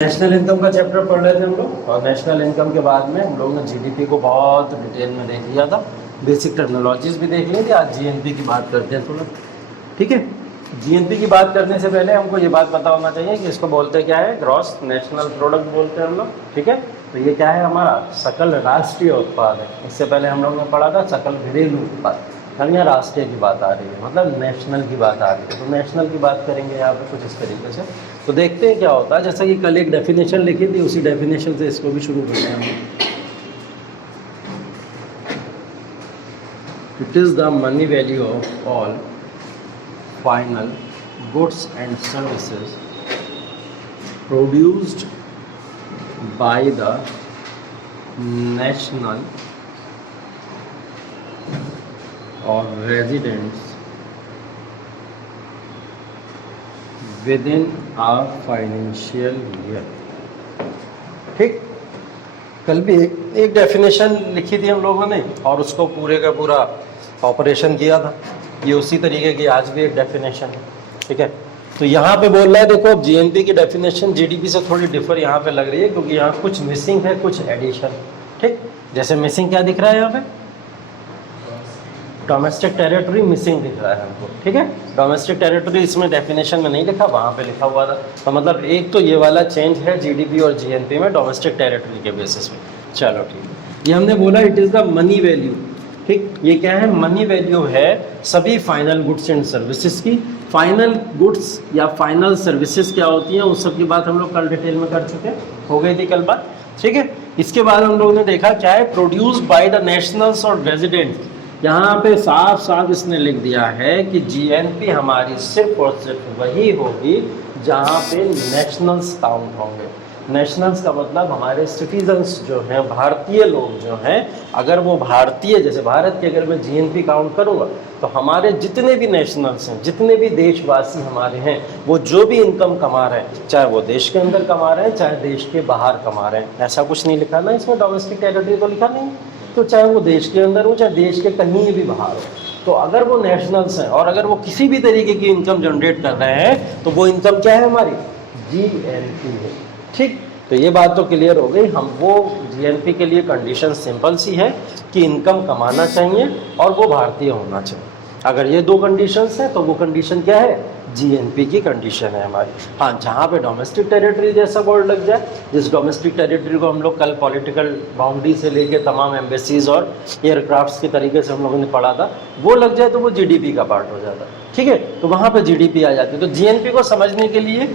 National income का chapter पढ़ रहे थे हम लोग, और नेशनल इनकम के बाद में हम लोग ने जीडीपी को बहुत डिटेल में देख लिया था, बेसिक टेक्नोलॉजीज भी देख ली थी। आज जीएनपी की बात करते हैं थोड़ा, ठीक है। जीएनपी की बात करने से पहले हमको ये बात पता होना चाहिए कि इसको बोलते क्या है, ग्रॉस नेशनल प्रोडक्ट बोलते हैं हम लोग, ठीक है। तो ये क्या है, हमारा सकल राष्ट्रीय उत्पाद है। इससे पहले हम लोग ने पढ़ा था सकल घरेलू उत्पाद, यहाँ राष्ट्रीय की बात आ रही है, मतलब नेशनल की बात आ रही है। तो नेशनल की बात करेंगे यहाँ पे कुछ इस तरीके से। तो देखते हैं क्या होता है। जैसा कि कल एक डेफिनेशन लिखी थी, उसी डेफिनेशन से इसको भी शुरू करते हैं हम। It is the money value of all final goods and services produced by the national और residents within a financial year। ठीक, कल भी एक डेफिनेशन लिखी थी हम लोगों ने और उसको पूरे का पूरा ऑपरेशन किया था। ये उसी तरीके की आज भी एक डेफिनेशन है, ठीक है। तो यहाँ पे बोल रहा है, देखो अब जीएनपी की डेफिनेशन जीडीपी से थोड़ी डिफर यहाँ पे लग रही है, क्योंकि यहाँ कुछ मिसिंग है, कुछ एडिशन। ठीक, जैसे मिसिंग क्या दिख रहा है यहाँ पे, डोमेस्टिक टेरिटरी मिसिंग दिख रहा है हमको, ठीक है। डोमेस्टिक टेरिटरी इसमें डेफिनेशन में नहीं लिखा, वहाँ पे लिखा हुआ था। तो मतलब एक तो ये वाला चेंज है जीडीपी और जीएनपी में डोमेस्टिक टेरिटरी के बेसिस पे। चलो ठीक है, ये हमने बोला it is the money value. ठीक, ये क्या है, मनी वैल्यू है सभी फाइनल गुड्स एंड सर्विसेज की। फाइनल गुड्स या फाइनल सर्विसेज क्या होती हैं, उस सब की बात हम लोग कल डिटेल में कर चुके हैं, हो गई थी कल बात, ठीक है। इसके बाद हम लोगों ने देखा क्या है, प्रोड्यूस्ड बाय द नेशनल्स और रेजिडेंट्स। यहाँ पे साफ साफ इसने लिख दिया है कि जीएनपी हमारी सिर्फ और सिर्फ वही होगी जहाँ पे नेशनल्स काउंट होंगे। नेशनल्स का मतलब हमारे सिटीजन्स जो हैं, भारतीय लोग जो हैं, अगर वो भारतीय, जैसे भारत की अगर मैं जीएनपी काउंट करूँगा तो हमारे जितने भी नेशनल्स हैं, जितने भी देशवासी हमारे हैं, वो जो भी इनकम कमा रहे हैं, चाहे वो देश के अंदर कमा रहे हैं चाहे देश के बाहर कमा रहे हैं, ऐसा कुछ नहीं लिखा ना इसमें, डोमेस्टिक टेरिटरी तो लिखा नहीं। तो चाहे वो देश के अंदर हो चाहे देश के कहीं भी बाहर हो, तो अगर वो नेशनल्स हैं और अगर वो किसी भी तरीके की इनकम जनरेट कर रहे हैं तो वो इनकम क्या है, हमारी जीएनपी है। ठीक, तो ये बात तो क्लियर हो गई। हम वो जीएनपी के लिए कंडीशन सिंपल सी है कि इनकम कमाना चाहिए और वो भारतीय होना चाहिए। अगर ये दो कंडीशंस हैं तो वो कंडीशन क्या है, जीएनपी की कंडीशन है हमारी। हाँ, जहाँ पे डोमेस्टिक टेरिटरी जैसा वर्ड लग जाए, जिस डोमेस्टिक टेरिटरी को हम लोग कल पॉलिटिकल बाउंड्री से लेके तमाम एम्बेसीज और एयरक्राफ्ट्स के तरीके से हम लोगों ने पढ़ा था, वो लग जाए तो वो जीडीपी का पार्ट हो जाता है, ठीक है। तो वहाँ पे जीडीपी आ जाती है। तो जीएनपी को समझने के लिए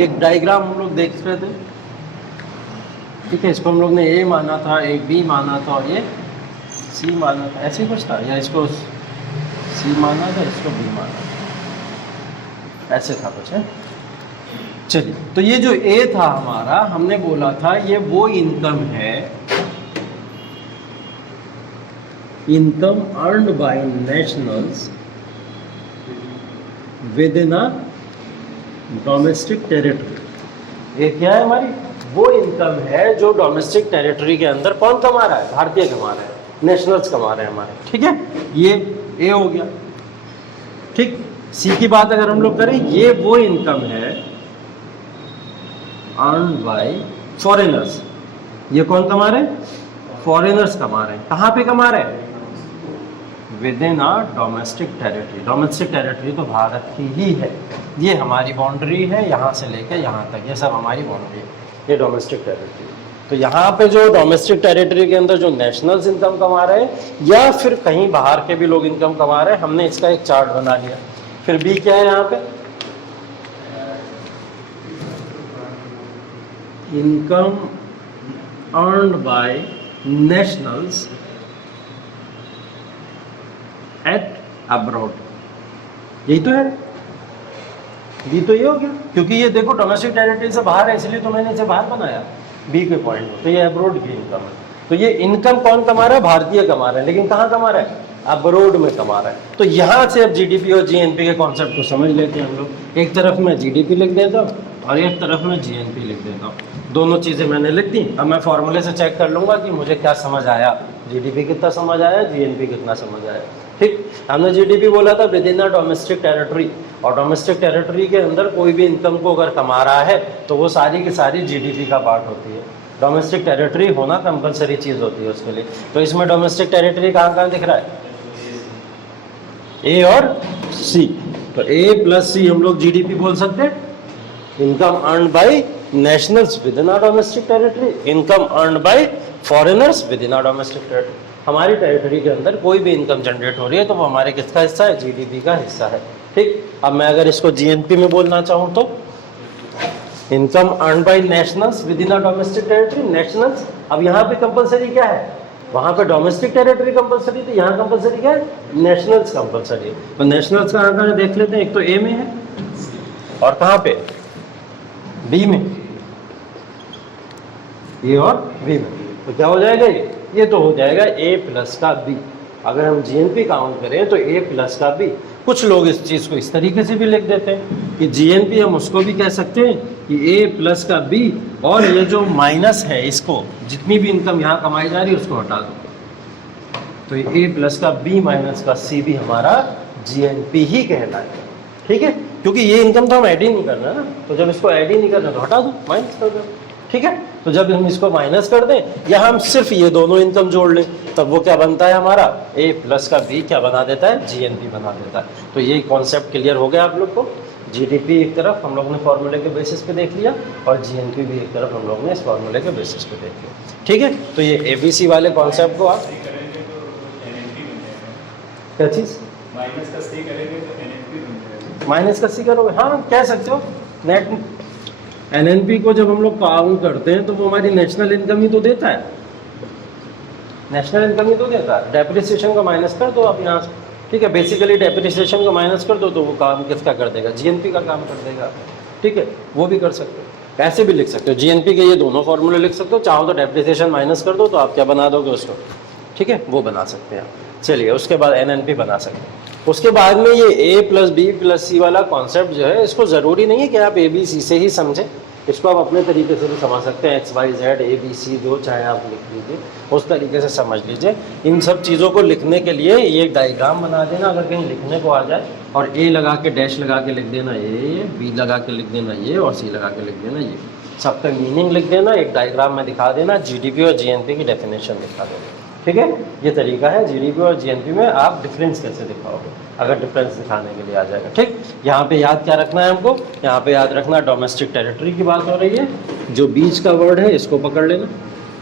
एक डायग्राम हम लोग देख रहे थे, ठीक है। इसको हम लोग ने ए माना था, एक बी माना था और ये सी माना था, ऐसे ही कुछ था, या इसको सी माना था, इसको बी माना था, ऐसे था कुछ है। चलिए, तो ये जो ए था हमारा, हमने बोला था ये वो इनकम है, income earned by nationals within a domestic territory. ये क्या है, हमारी वो इनकम है जो डोमेस्टिक टेरिटरी के अंदर कौन कमा रहा है, भारतीय कमा रहे हैं, नेशनल्स कमा रहे हैं हमारे, ठीक है। ये ए हो गया, ठीक। सी की बात अगर हम लोग करें, ये वो इनकम है अर्न्ड बाय फॉरेनर्स। ये कौन कमा रहे हैं, फॉरेनर्स कमा रहे हैं। कहाँ पे कमा रहे हैं, with in a domestic territory. Domestic territory तो भारत की ही है, ये हमारी बाउंड्री है, यहाँ से लेकर यहाँ तक ये सब हमारी बाउंड्री है, ये डोमेस्टिक टेरिटरी। तो यहाँ पे जो डोमेस्टिक टेरिटरी के अंदर जो नेशनल्स इनकम कमा रहे हैं या फिर कहीं बाहर के भी लोग इनकम कमा रहे हैं, हमने इसका एक चार्ट बना लिया। फिर बी क्या है यहाँ पे, income earned by nationals at abroad. यही तो है, बी तो ये हो गया, क्योंकि ये देखो डोमेस्टिक टेरिटरी से बाहर है, इसलिए तो मैंने इसे बाहर बनाया बी के पॉइंट में। तो ये अब्रोड की इनकम है। तो ये इनकम कौन कमा रहा है, भारतीय कमा रहा है, लेकिन कहाँ कमा रहा है, अब्रोड में कमा रहा है। तो यहाँ से अब जीडीपी और जीएनपी के कॉन्सेप्ट को समझ लेते हैं हम लोग। एक तरफ मैं जीडीपी लिख देता हूँ और एक तरफ मैं जीएनपी लिख देता हूँ, दोनों चीज़ें मैंने लिख दी। अब मैं फॉर्मूले से चेक कर लूँगा कि मुझे क्या समझ आया, जीडीपी कितना समझ आया, जीएनपी कितना समझ आया। ठीक, हमने जीडीपी बोला था with in a domestic territory, और डोमेस्टिक टेरिटरी के अंदर कोई भी इनकम को अगर कमा रहा है तो वो सारी की सारी जीडीपी का पार्ट होती है। डोमेस्टिक टेरिटरी होना कंपलसरी चीज़ होती है उसके लिए। तो इसमें डोमेस्टिक टेरिटरी कहाँ कहाँ दिख रहा है, ए और सी। तो ए प्लस सी हम लोग जीडीपी बोल सकते हैं, income earned by nationals within our domestic territory, income earned by foreigners within our domestic territory. हमारी टेरिटरी के अंदर कोई भी इनकम जनरेट हो रही है तो वो हमारे किसका हिस्सा है, जीडीपी का हिस्सा है। ठीक, अब मैं अगर इसको जीएनपी में बोलना चाहूँ तो income earned by nationals within our domestic territory, nationals. अब यहाँ पे कंपलसरी क्या है, वहाँ पे डोमेस्टिक टेरिटरी कंपलसरी थी, यहाँ कंपलसरी क्या है, नेशनल्स कंपलसरी है। तो नेशनल्स कहाँ कहाँ देख लेते हैं, एक तो ए में है और कहाँ पे, बी में, ए और बी में। तो क्या हो जाएगा ये तो हो जाएगा ए प्लस का बी। अगर हम जीएनपी काउंट करें तो ए प्लस का बी। कुछ लोग इस चीज़ को इस तरीके से भी लिख देते हैं कि जीएनपी हम उसको भी कह सकते हैं कि ए प्लस का बी, और ये जो माइनस है इसको, जितनी भी इनकम यहाँ कमाई जा रही है उसको हटा दो, तो ये ए प्लस का बी माइनस का सी भी हमारा जीएनपी ही कहलाएगा। ठीक है, क्योंकि ये इनकम तो हम ऐड ही नहीं करना ना, तो जब इसको ऐड ही नहीं करना तो हटा दो, माइनस कर दो। ठीक है, तो जब हम इसको माइनस कर दें या हम सिर्फ ये दोनों इनकम जोड़ लें तब वो क्या बनता है हमारा, ए प्लस का बी क्या बना देता है, जीएनपी बना देता है। तो ये कॉन्सेप्ट क्लियर हो गया आप लोग को। जीडीपी एक तरफ हम लोग ने फॉर्मूले के बेसिस पे देख लिया और जीएनपी भी एक तरफ हम लोग ने इस फॉर्मूले के बेसिस पे देख लिया। ठीक है, तो ये एबीसी वाले कॉन्सेप्ट को आप क्या चीज़ माइनस का सी करेंगे तो एनएनपी बन जाएगा, माइनस का सी करोगे, हाँ कह सकते हो। नेट एनएनपी को जब हम लोग काउंट करते हैं तो वो हमारी नेशनल इनकम ही तो देता है, नेशनल इनकम ही तो देता है। डेप्रिसिएशन का माइनस कर दो आप यहाँ से, ठीक है, बेसिकली डेप्रिसिएशन का माइनस कर दो तो वो काम किसका कर देगा, जीएनपी का काम कर देगा। ठीक है, वो भी कर सकते हो, ऐसे भी लिख सकते हो। जीएनपी के ये दोनों फॉर्मूले लिख सकते हो, चाहो तो डेप्रिसिएशन माइनस कर दो तो आप क्या बना दोगे उसको, ठीक है, वो बना सकते हैं आप। चलिए, उसके बाद एनएनपी बना सकते हैं। उसके बाद में ये ए प्लस बी प्लस सी वाला कॉन्सेप्ट जो है, इसको ज़रूरी नहीं है कि आप ए बी सी से ही समझें, इसको आप अपने तरीके से भी समझ सकते हैं। X Y Z A B C जो चाहे आप लिख लीजिए, उस तरीके से समझ लीजिए। इन सब चीज़ों को लिखने के लिए ये डायग्राम बना देना, अगर कहीं लिखने को आ जाए, और ए लगा के डैश लगा के लिख देना ये, बी लगा के लिख देना ये, और सी लगा के लिख देना ये, सबका मीनिंग लिख देना, एक डायग्राम में दिखा देना, जीडीपी और जीएनपी की डेफिनेशन दिखा देना। ठीक है, ये तरीका है। जीडीपी और जीएनपी में आप डिफरेंस कैसे दिखाओगे, अगर डिफरेंस दिखाने के लिए आ जाएगा। ठीक, यहाँ पे याद क्या रखना है हमको, यहाँ पे याद रखना डोमेस्टिक टेरिटरी की बात हो रही है, जो बीच का वर्ड है इसको पकड़ लेना।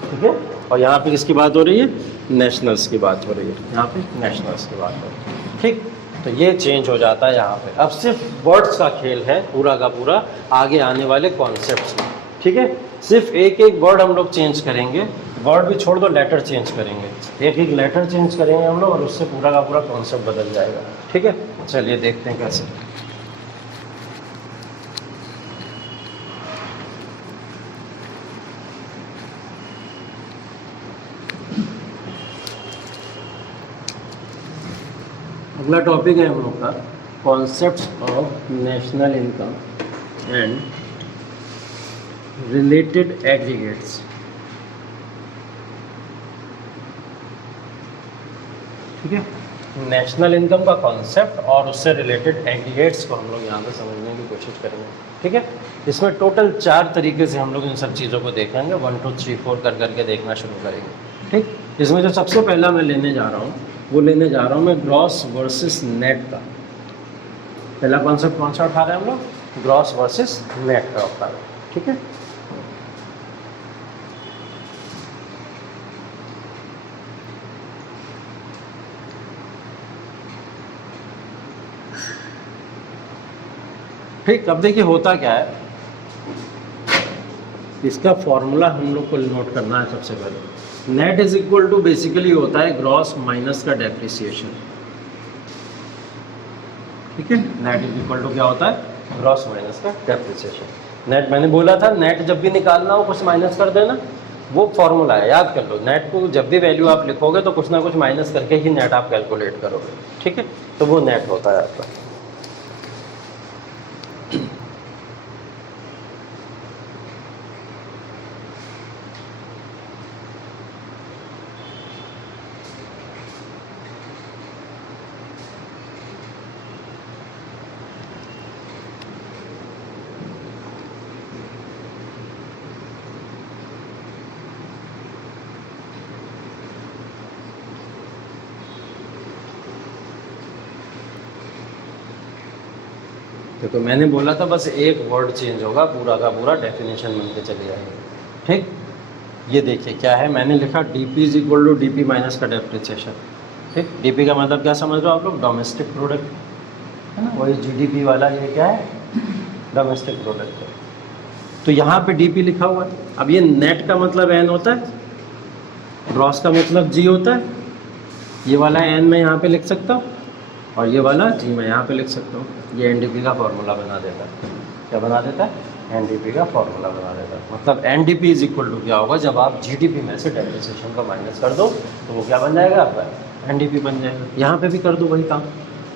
ठीक है, और यहाँ पे किसकी बात हो रही है, नेशनल्स की बात हो रही है, यहाँ पे नेशनल्स की बात हो रही है। ठीक, तो ये चेंज हो जाता है यहाँ पे। अब सिर्फ वर्ड्स का खेल है पूरा का पूरा आगे आने वाले कॉन्सेप्ट्स में। ठीक है, सिर्फ एक एक वर्ड हम लोग चेंज करेंगे, वर्ड भी छोड़ दो, लेटर चेंज करेंगे, एक एक लेटर चेंज करेंगे हम लोग, और उससे पूरा का पूरा कॉन्सेप्ट बदल जाएगा। ठीक है, चलिए देखते हैं कैसे। अगला टॉपिक है हम लोग का concepts of national income and related aggregates. ठीक है, नेशनल इनकम का कॉन्सेप्ट और उससे रिलेटेड एग्रीगेट्स को हम लोग यहाँ पे समझने की कोशिश करेंगे। ठीक है, इसमें टोटल 4 तरीके से हम लोग इन सब चीज़ों को देखेंगे, 1 2 3 4 कर करके देखना शुरू करेंगे। ठीक, इसमें जो सबसे पहला मैं लेने जा रहा हूँ वो लेने जा रहा हूँ मैं ग्रॉस वर्सेस नेट का। पहला कॉन्सेप्ट कौन सा उठा रहे हैं हम लोग, ग्रॉस वर्सेस नेट का उठा रहे हैं। ठीक है, ठीक, अब देखिए होता क्या है, इसका फॉर्मूला हम लोग को नोट करना है सबसे पहले। Net is equal to basically होता है ग्रॉस माइनस का डेप्रिसिएशन। ठीक है, नेट इज इक्वल टू क्या होता है, ग्रॉस माइनस का डेप्रिसिएशन। नेट मैंने बोला था, नेट जब भी निकालना हो कुछ माइनस कर देना, वो फॉर्मूला है, याद कर लो। नेट को जब भी वैल्यू आप लिखोगे तो कुछ ना कुछ माइनस करके ही नेट आप कैलकुलेट करोगे। ठीक है, तो वो नेट होता है आपका। क्योंकि मैंने बोला था बस एक वर्ड चेंज होगा, पूरा का पूरा डेफिनेशन बन के चली जाएगी। ठीक, ये देखिए क्या है, मैंने लिखा DP is equal to DP minus का डेप्रिसिएशन। ठीक, डीपी का मतलब क्या समझ रहे हो आप लोग? डोमेस्टिक प्रोडक्ट है ना, वही जीडीपी वाला ये क्या है? डोमेस्टिक प्रोडक्ट है। तो यहाँ पे डीपी लिखा हुआ है। अब ये नेट का मतलब एन होता है, ग्रॉस का मतलब जी होता है। ये वाला एन मैं यहाँ पे लिख सकता हूँ और ये वाला जी मैं यहाँ पे लिख सकता हूँ। ये एनडीपी का फॉर्मूला बना देता है। क्या बना देता है? एनडीपी का फॉर्मूला बना देता है। मतलब एनडीपी इज इक्वल टू क्या होगा, जब आप जीडीपी में से डेप्रिसिएशन को माइनस कर दो तो वो क्या बन जाएगा आपका? एनडीपी बन जाएगा। यहाँ पे भी कर दो वही काम।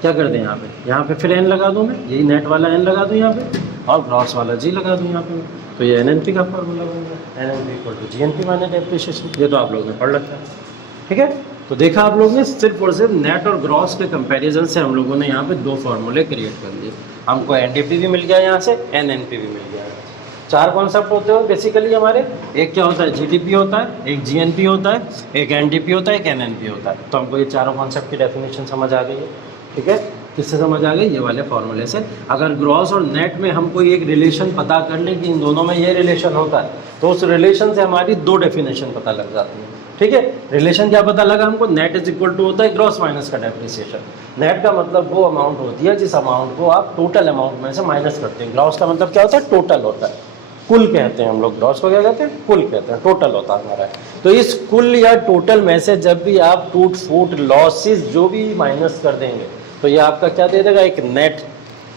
क्या कर दें यहाँ पे फिर एन लगा दूँ मैं, यही नेट वाला एन लगा दूँ यहाँ पे और ग्रॉस वाला जी लगा दूँ यहाँ पे, तो ये एनएनपी का फॉर्मूला बन गया। NNP equal to GNP minus depreciation. ये तो आप लोगों ने पढ़ रखा है। ठीक है, तो देखा आप लोगों ने, सिर्फ और सिर्फ नेट और ग्रॉस के कंपैरिजन से हम लोगों ने यहाँ पे दो फार्मूले क्रिएट कर दिए। हमको एनडीपी भी मिल गया यहाँ से, एनएनपी भी मिल गया। चार कॉन्सेप्ट होते हो बेसिकली हमारे। एक क्या होता है? जीडीपी होता है, एक जीएनपी होता है, एक एनडीपी होता है, एक एनएनपी होता है। तो हमको ये चारों कॉन्सेप्ट की डेफिनेशन समझ आ गई है। ठीक है, किससे समझ आ गई? ये वाले फॉर्मूले से। अगर ग्रॉस और नेट में हम कोई एक रिलेशन पता कर लें कि इन दोनों में ये रिलेशन होता है, तो उस रिलेशन से हमारी दो डेफिनेशन पता लग जाती है। ठीक है, रिलेशन क्या पता लगा हमको? नेट इज इक्वल टू होता है ग्रॉस माइनस का डेप्रिसिएशन। नेट का मतलब वो अमाउंट होती है जिस अमाउंट को आप टोटल अमाउंट में से माइनस करते हैं। ग्रॉस का मतलब क्या होता है? टोटल होता है, कुल कहते हैं हम लोग। ग्रॉस को क्या कहते हैं? कुल कहते हैं, टोटल होता है हमारा। तो इस कुल या टोटल में से जब भी आप टूट फूट लॉसेस जो भी माइनस कर देंगे तो ये आपका क्या दे देगा? एक नेट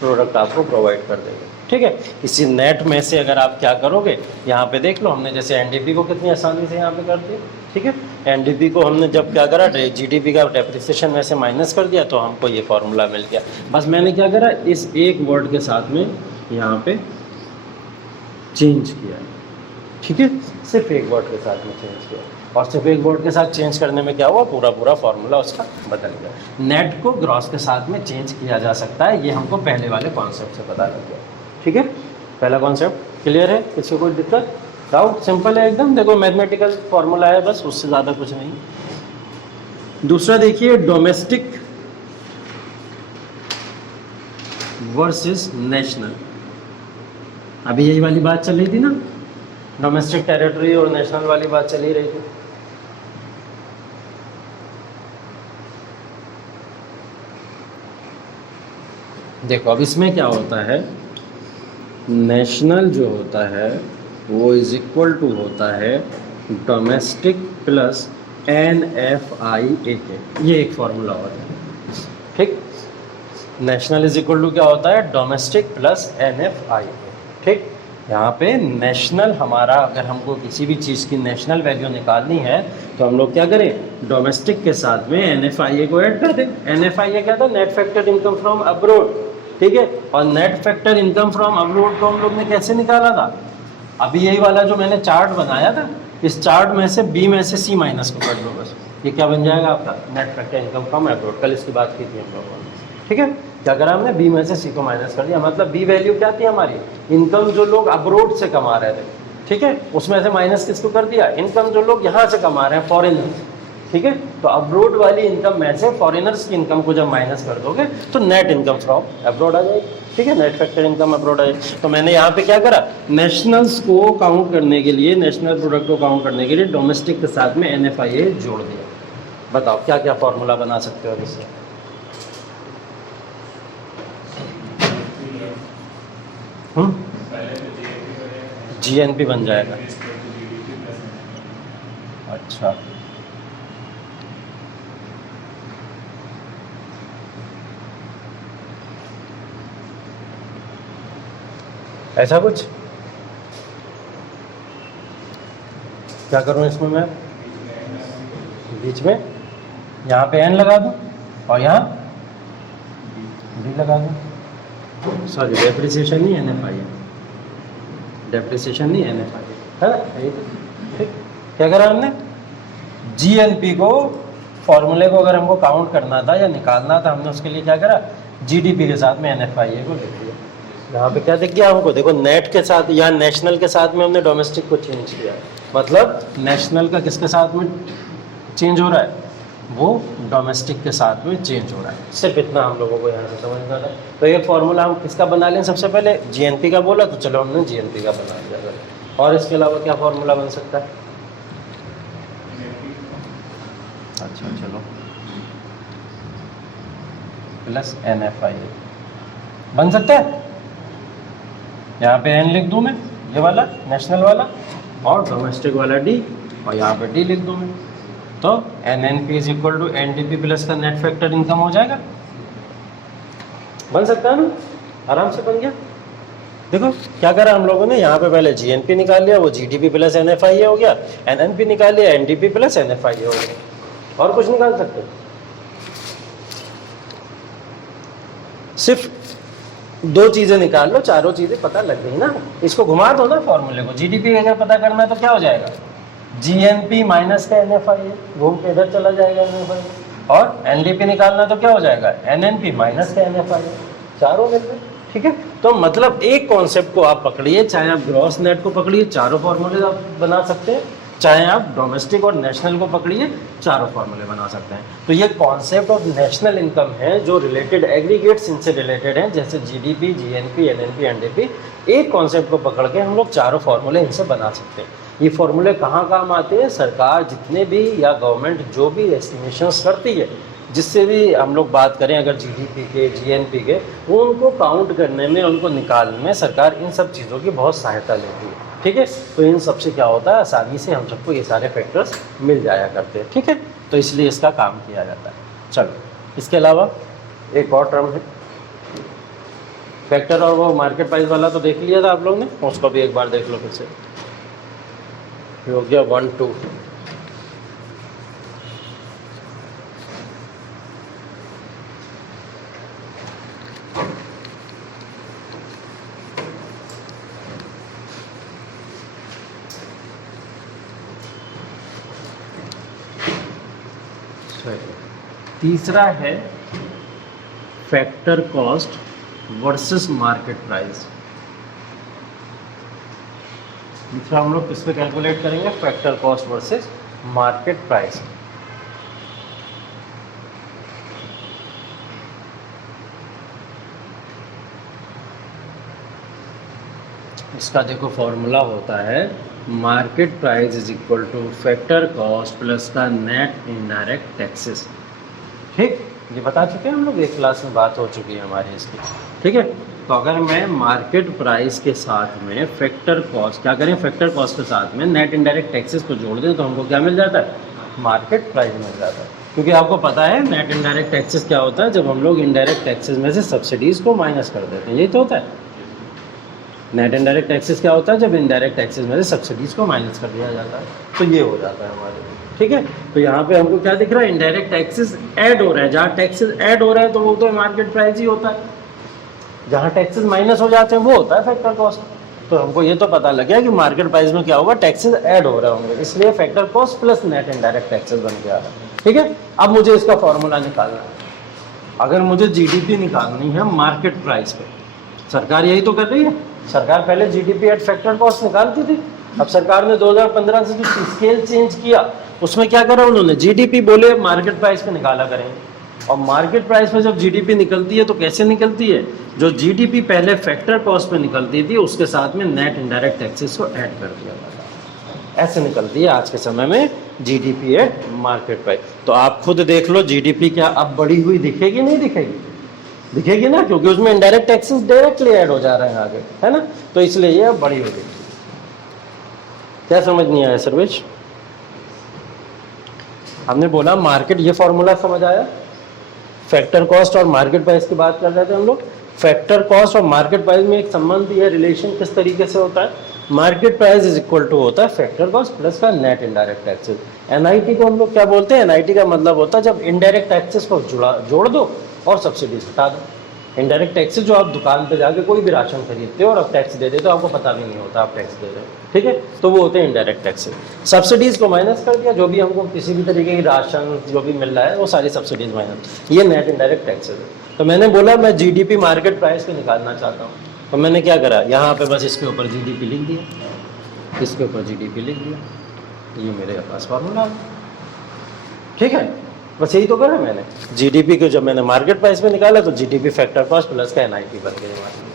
प्रोडक्ट आपको प्रोवाइड कर देगा। ठीक है, इसी नेट में से अगर आप क्या करोगे, यहाँ पे देख लो, हमने जैसे एनडीपी को कितनी आसानी से यहाँ पे कर दिया। ठीक है, एनडीपी को हमने जब क्या करा, जीडीपी का डेप्रिसिएशन में से माइनस कर दिया तो हमको ये फॉर्मूला मिल गया। बस मैंने क्या करा, इस एक वर्ड के साथ में यहाँ पे चेंज किया। ठीक है, सिर्फ एक वर्ड के साथ में चेंज किया, और सिर्फ एक वर्ड के साथ चेंज करने में क्या हुआ, पूरा फॉर्मूला उसका बदल गया। नेट को ग्रॉस के साथ में चेंज किया जा सकता है, ये हमको पहले वाले कॉन्सेप्ट से पता लग गया। ठीक है, पहला कॉन्सेप्ट क्लियर है? किसी कोई दिक्कत, डाउट? सिंपल है एकदम। देखो मैथमेटिकल फॉर्मूला है बस, उससे ज़्यादा कुछ नहीं। दूसरा देखिए, डोमेस्टिक वर्सेस नेशनल। अभी यही वाली बात चल रही थी ना, डोमेस्टिक टेरिटरी और नेशनल वाली बात चल ही रही थी। देखो अब इसमें क्या होता है, नेशनल जो होता है वो इज इक्वल टू होता है डोमेस्टिक प्लस NFIA के, ये एक फॉर्मूला होता है। ठीक, नेशनल इज इक्वल टू क्या होता है? Domestic plus NFIA। ठीक, यहाँ पे नेशनल हमारा, अगर हमको किसी भी चीज़ की नेशनल वैल्यू निकालनी है तो हम लोग क्या करें, डोमेस्टिक के साथ में NFIA को ऐड कर दें। NFIA क्या था? Net factor income from abroad. ठीक है, और net factor income from abroad को हम लोग ने कैसे निकाला था? अभी यही वाला जो मैंने चार्ट बनाया था, इस चार्ट में से B में से C माइनस को कर दो बस, ये क्या बन जाएगा आपका? Net factor income from abroad. कल इसकी बात की थी हम लोगों ने। ठीक है, क्या करा हमने? B में से C को माइनस कर दिया। मतलब B वैल्यू क्या थी हमारी? इनकम जो लोग अब्रोड से कमा रहे थे। ठीक है, उसमें से माइनस किसको कर दिया? इनकम जो लोग यहाँ से कमा रहे हैं, फॉरेनर्स। ठीक है, तो अब्रोड वाली इनकम में से फॉरेनर्स की इनकम को जब माइनस कर दोगे तो नेट इनकम फ्रॉम अब्रोड आ जाएगी। ठीक है, नेट फैक्टर इनकम अब्रोड आ जाएगी। तो मैंने यहाँ पे क्या करा, नेशनल्स को काउंट करने के लिए, नेशनल प्रोडक्ट को काउंट करने के लिए डोमेस्टिक के साथ में NFIA जोड़ दिया। बताओ क्या क्या फॉर्मूला बना सकते हो इससे? GNP बन जाएगा। अच्छा, ऐसा कुछ? क्या करूं इसमें मैं? बीच में यहाँ पे N लगा दूं और यहाँ D लगा दूं। सॉरी, डेप्रिसिएशन नहीं NFIA, डेप्रिसिएशन नहीं NFIA है ना। ठीक, क्या करा हमने? GNP को, फॉर्मूले को अगर हमको काउंट करना था या निकालना था, हमने उसके लिए क्या करा, GDP के साथ में NFIA को लिख दिया। यहाँ पे क्या दिख गया हमको? देखो नेट के साथ या नेशनल के साथ में हमने डोमेस्टिक को चेंज किया। मतलब नेशनल का किसके साथ में चेंज हो रहा है? वो डोमेस्टिक के साथ में चेंज हो रहा है। सिर्फ इतना हम लोगों को यहाँ से समझना था। तो ये फॉर्मूला हम किसका बना लें? सबसे पहले जीएनपी का बोला तो चलो हमने जीएनपी का बना लिया। और इसके अलावा क्या फॉर्मूला बन सकता है? अच्छा चलो, प्लस NFI बन सकता है। यहाँ पे N लिख दूँ मैं, ये वाला नेशनल वाला, और डोमेस्टिक वाला D, और यहाँ पे D लिख दूँ मैं। तो NNP is equal to NDP plus का नेट फैक्टर इनकम हो जाएगा। बन सकता है ना? आराम से बन गया। देखो क्या करा हम लोगों ने, यहाँ पे पहले GNP निकाल लिया, वो GDP प्लस NFI हो गया, NNP निकाल लिया, NDP प्लस NFI हो गया। और कुछ निकाल सकते? सिर्फ दो चीजें निकाल लो, चारों चीजें पता लग गई ना। इसको घुमा दो ना फॉर्मूले को। GDP अगर पता करना है तो क्या हो जाएगा? GNP माइनस का NFI है, घूम के इधर चला जाएगा NFI। और NDP निकालना तो क्या हो जाएगा? NNP माइनस का NFI है, चारों मिल गए। ठीक है, तो मतलब एक कॉन्सेप्ट को आप पकड़िए, चाहे आप ग्रॉस नेट को पकड़िए, चारों फॉर्मूले आप बना सकते हैं, चाहे आप डोमेस्टिक और नेशनल को पकड़िए, चारों फॉर्मूले बना सकते हैं। तो ये कॉन्सेप्ट ऑफ नेशनल इनकम है जो रिलेटेड एग्रीगेट्स इनसे रिलेटेड हैं, जैसे GDP, GNP, NNP, NDP। एक कॉन्सेप्ट को पकड़ के हम लोग चारों फॉर्मूले इनसे बना सकते हैं। ये फॉर्मूले कहाँ काम आते हैं? सरकार जितने भी या गवर्नमेंट जो भी एस्टिमेशंस करती है, जिससे भी हम लोग बात करें अगर GDP के, GNP के, वो उनको काउंट करने में, उनको निकालने में सरकार इन सब चीज़ों की बहुत सहायता लेती है। ठीक है, तो इन सब से क्या होता है, आसानी से हम सबको ये सारे फैक्टर्स मिल जाया करते हैं। ठीक है, तो इसलिए इसका काम किया जाता है। चलो, इसके अलावा एक और टर्म है फैक्टर, और वो मार्केट प्राइस वाला तो देख लिया था आप लोग ने, उसको भी एक बार देख लो फिर से। हो गया 1 2। तीसरा है factor cost versus market price. दूसरा हम लोग किस पे कैलकुलेट करेंगे? Factor cost versus market price. इसका देखो फॉर्मूला होता है market price is equal to factor cost plus का नेट इनडायरेक्ट टैक्सेस। ठीक, ये बता चुके हैं हम लोग, एक क्लास में बात हो चुकी है हमारी इसकी। ठीक है, तो अगर मैं मार्केट प्राइस के साथ में फैक्टर कॉस्ट, क्या करें, फैक्टर कॉस्ट के साथ में नेट इनडायरेक्ट टैक्सेस को जोड़ दें तो हमको क्या मिल जाता है? मार्केट प्राइस मिल जाता है। क्योंकि आपको पता है नेट इनडायरेक्ट टैक्सेस क्या होता है? जब हम लोग इनडायरेक्ट टैक्सेस में से सब्सिडीज़ को माइनस कर देते हैं, यही तो होता है। नेट इनडायरेक्ट टैक्सेस क्या होता है? जब इनडायरेक्ट टैक्सेस में से सब्सिडीज़ को माइनस कर दिया जाता है, तो ये हो जाता है हमारे। ठीक है, तो यहाँ पे हमको क्या दिख रहा है? इनडायरेक्ट टैक्सेस ऐड हो रहा है। जहाँ टैक्सेस ऐड हो रहा है तो वो तो मार्केट प्राइस ही होता है, जहाँ टैक्सेस माइनस हो जाते हैं वो होता है फैक्टर कॉस्ट। तो हमको ये तो पता लग गया कि मार्केट प्राइस में क्या होगा? टैक्सेस ऐड हो रहे होंगे, इसलिए factor cost plus net indirect taxes बन के आ रहा है। ठीक है, अब मुझे इसका फॉर्मूला निकालना है। अगर मुझे GDP निकालनी है मार्केट प्राइस पे, सरकार यही तो कर रही है। सरकार पहले GDP एट फैक्टर कॉस्ट निकालती थी, अब सरकार ने 2015 से जो स्केल चेंज किया उसमें क्या करा उन्होंने? GDP बोले मार्केट प्राइस पे निकाला करेंगे। और मार्केट प्राइस पे जब GDP निकलती है तो कैसे निकलती है? जो GDP पहले फैक्टर कॉस्ट पे निकलती थी उसके साथ में नेट इनडायरेक्ट टैक्सेस को ऐड कर दिया जाता है। ऐसे निकलती है आज के समय में GDP एट मार्केट प्राइस। तो आप खुद देख लो GDP क्या अब बढ़ी हुई दिखेगी? नहीं दिखेगी? दिखेगी ना, क्योंकि उसमें इनडायरेक्ट टैक्सेस डायरेक्टली ऐड हो जा रहे हैं आगे, है ना। तो इसलिए ये अब बढ़ी हुई दिखेगी। क्या समझ नहीं आया सर्वेश? हमने बोला मार्केट, ये फॉर्मूला समझ आया? फैक्टर कॉस्ट और मार्केट प्राइस की बात कर रहे थे हम लोग। फैक्टर कॉस्ट और मार्केट प्राइस में एक संबंध या रिलेशन किस तरीके से होता है? Market price is equal to होता है फैक्टर कॉस्ट प्लस का नेट इनडायरेक्ट टैक्सेस। NIT को हम लोग क्या बोलते हैं? NIT का मतलब होता है जब इनडायरेक्ट टैक्सेस को जोड़ दो और सब्सिडीज हटा दो। इनडायरेक्ट टैक्सेस जो आप दुकान पे जाके कोई भी राशन खरीदते हो और आप टैक्स दे देते हो, आपको पता भी नहीं होता आप टैक्स दे रहे हो। ठीक है, तो वो होते हैं इनडायरेक्ट टैक्सेस। सब्सिडीज को माइनस कर दिया, जो भी हमको किसी भी तरीके की राशन जो भी मिल रहा है वो सारी सब्सिडीज माइनस, ये नेट इनडायरेक्ट टैक्सेस है। तो मैंने बोला मैं GDP मार्केट प्राइस पे निकालना चाहता हूँ, तो मैंने क्या करा? यहाँ पे बस इसके ऊपर GDP लिख दिया, इसके ऊपर GDP लिख दिया, ये मेरे पास फॉर्मूला। ठीक है, बस यही तो करा मैंने। जीडीपी को जब मैंने मार्केट प्राइस में निकाला तो जीडीपी फैक्टर कॉस्ट प्लस का एनआईटी बन गई हमारे लिए।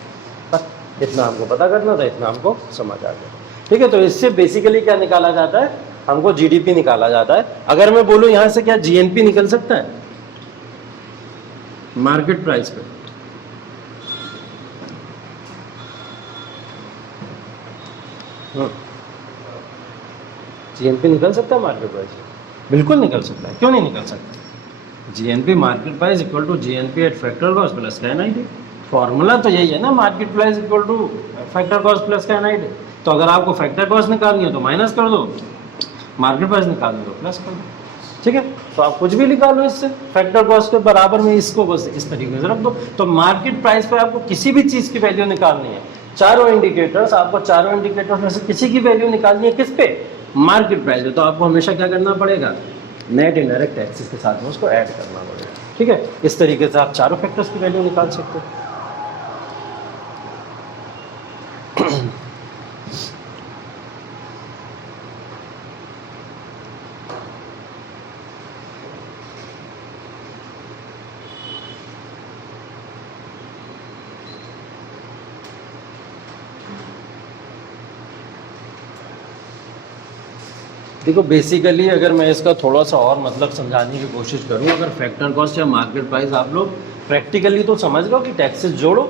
बस इतना हमको पता करना था, इतना हमको समझ आ गया। ठीक है, तो इससे बेसिकली क्या निकाला जाता है, हमको जीडीपी निकाला जाता है। अगर मैं बोलूं यहां से क्या जीएनपी निकल सकता है मार्केट प्राइस पे? जीएनपी निकल सकता है मार्केट प्राइस पे? बिल्कुल निकल सकता है, क्यों नहीं निकल सकता? GNP market price equal to GNP at factor cost plus का एनआईटी। फॉर्मूला तो यही है ना, market price equal to factor cost plus का एनआईटी। तो अगर आपको फैक्टर कॉस्ट निकालनी है तो माइनस कर दो, मार्केट प्राइस निकालनी हो प्लस कर दो। ठीक है, तो आप कुछ भी निकालो इससे, फैक्टर कॉस्ट के बराबर में इसको बस इस तरीके से रख दो। तो मार्केट प्राइस पे आपको किसी भी चीज़ की वैल्यू निकालनी है, चारों इंडिकेटर्स, आपको चारों इंडिकेटर्स में से किसी की वैल्यू निकालनी है किस पे? मार्केट प्राइस पे। तो आपको हमेशा क्या करना पड़ेगा, नेट इनडायरेक्ट टैक्सेस के साथ में उसको ऐड करना पड़ेगा। ठीक है, इस तरीके से आप चारों फैक्टर्स की वैल्यू निकाल सकते हो। देखो बेसिकली अगर मैं इसका थोड़ा सा और मतलब समझाने की कोशिश करूं, अगर फैक्टर कॉस्ट या मार्केट प्राइस आप लोग प्रैक्टिकली तो समझ लो कि टैक्सेस जोड़ो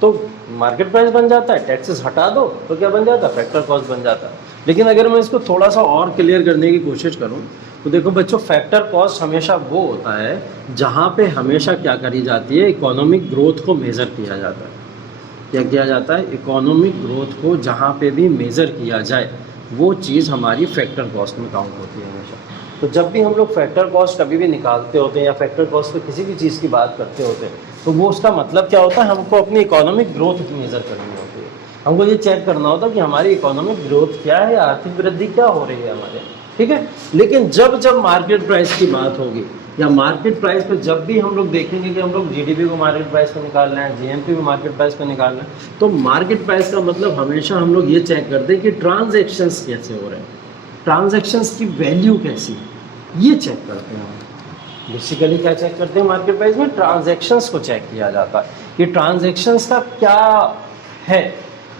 तो मार्केट प्राइस बन जाता है, टैक्सेस हटा दो तो क्या बन जाता है, फैक्टर कॉस्ट बन जाता है। लेकिन अगर मैं इसको थोड़ा सा और क्लियर करने की कोशिश करूं तो देखो बच्चों, फैक्टर कॉस्ट हमेशा वो होता है जहाँ पे हमेशा क्या करी जाती है, इकोनॉमिक ग्रोथ को मेज़र किया जाता है। क्या किया जाता है, इकोनॉमिक ग्रोथ को जहाँ पे भी मेज़र किया जाए वो चीज़ हमारी फैक्टर कॉस्ट में काउंट होती है हमेशा। तो जब भी हम लोग फैक्टर कॉस्ट कभी भी निकालते होते हैं या फैक्टर कॉस्ट पे किसी भी चीज़ की बात करते होते हैं तो वो उसका मतलब क्या होता है, हमको अपनी इकोनॉमिक ग्रोथ मेज़र करनी होती है। हमको ये चेक करना होता है कि हमारी इकोनॉमिक ग्रोथ क्या है, आर्थिक वृद्धि क्या हो रही है हमारे। ठीक है, लेकिन जब जब मार्केट प्राइस की बात होगी या मार्केट प्राइस पे जब भी हम लोग देखेंगे कि हम लोग जीडीपी को मार्केट प्राइस पे निकाल रहे हैं, जीएनपी को मार्केट प्राइस पे निकाल रहे हैं, तो मार्केट प्राइस का मतलब हमेशा हम लोग ये चेक करते हैं कि ट्रांजैक्शंस कैसे हो रहे हैं, ट्रांजैक्शंस की वैल्यू कैसी है, ये चेक करते हैं हम। बेसिकली क्या चेक करते हैं मार्केट प्राइस में, ट्रांजैक्शंस को चेक किया जाता है कि ट्रांजैक्शंस का क्या है,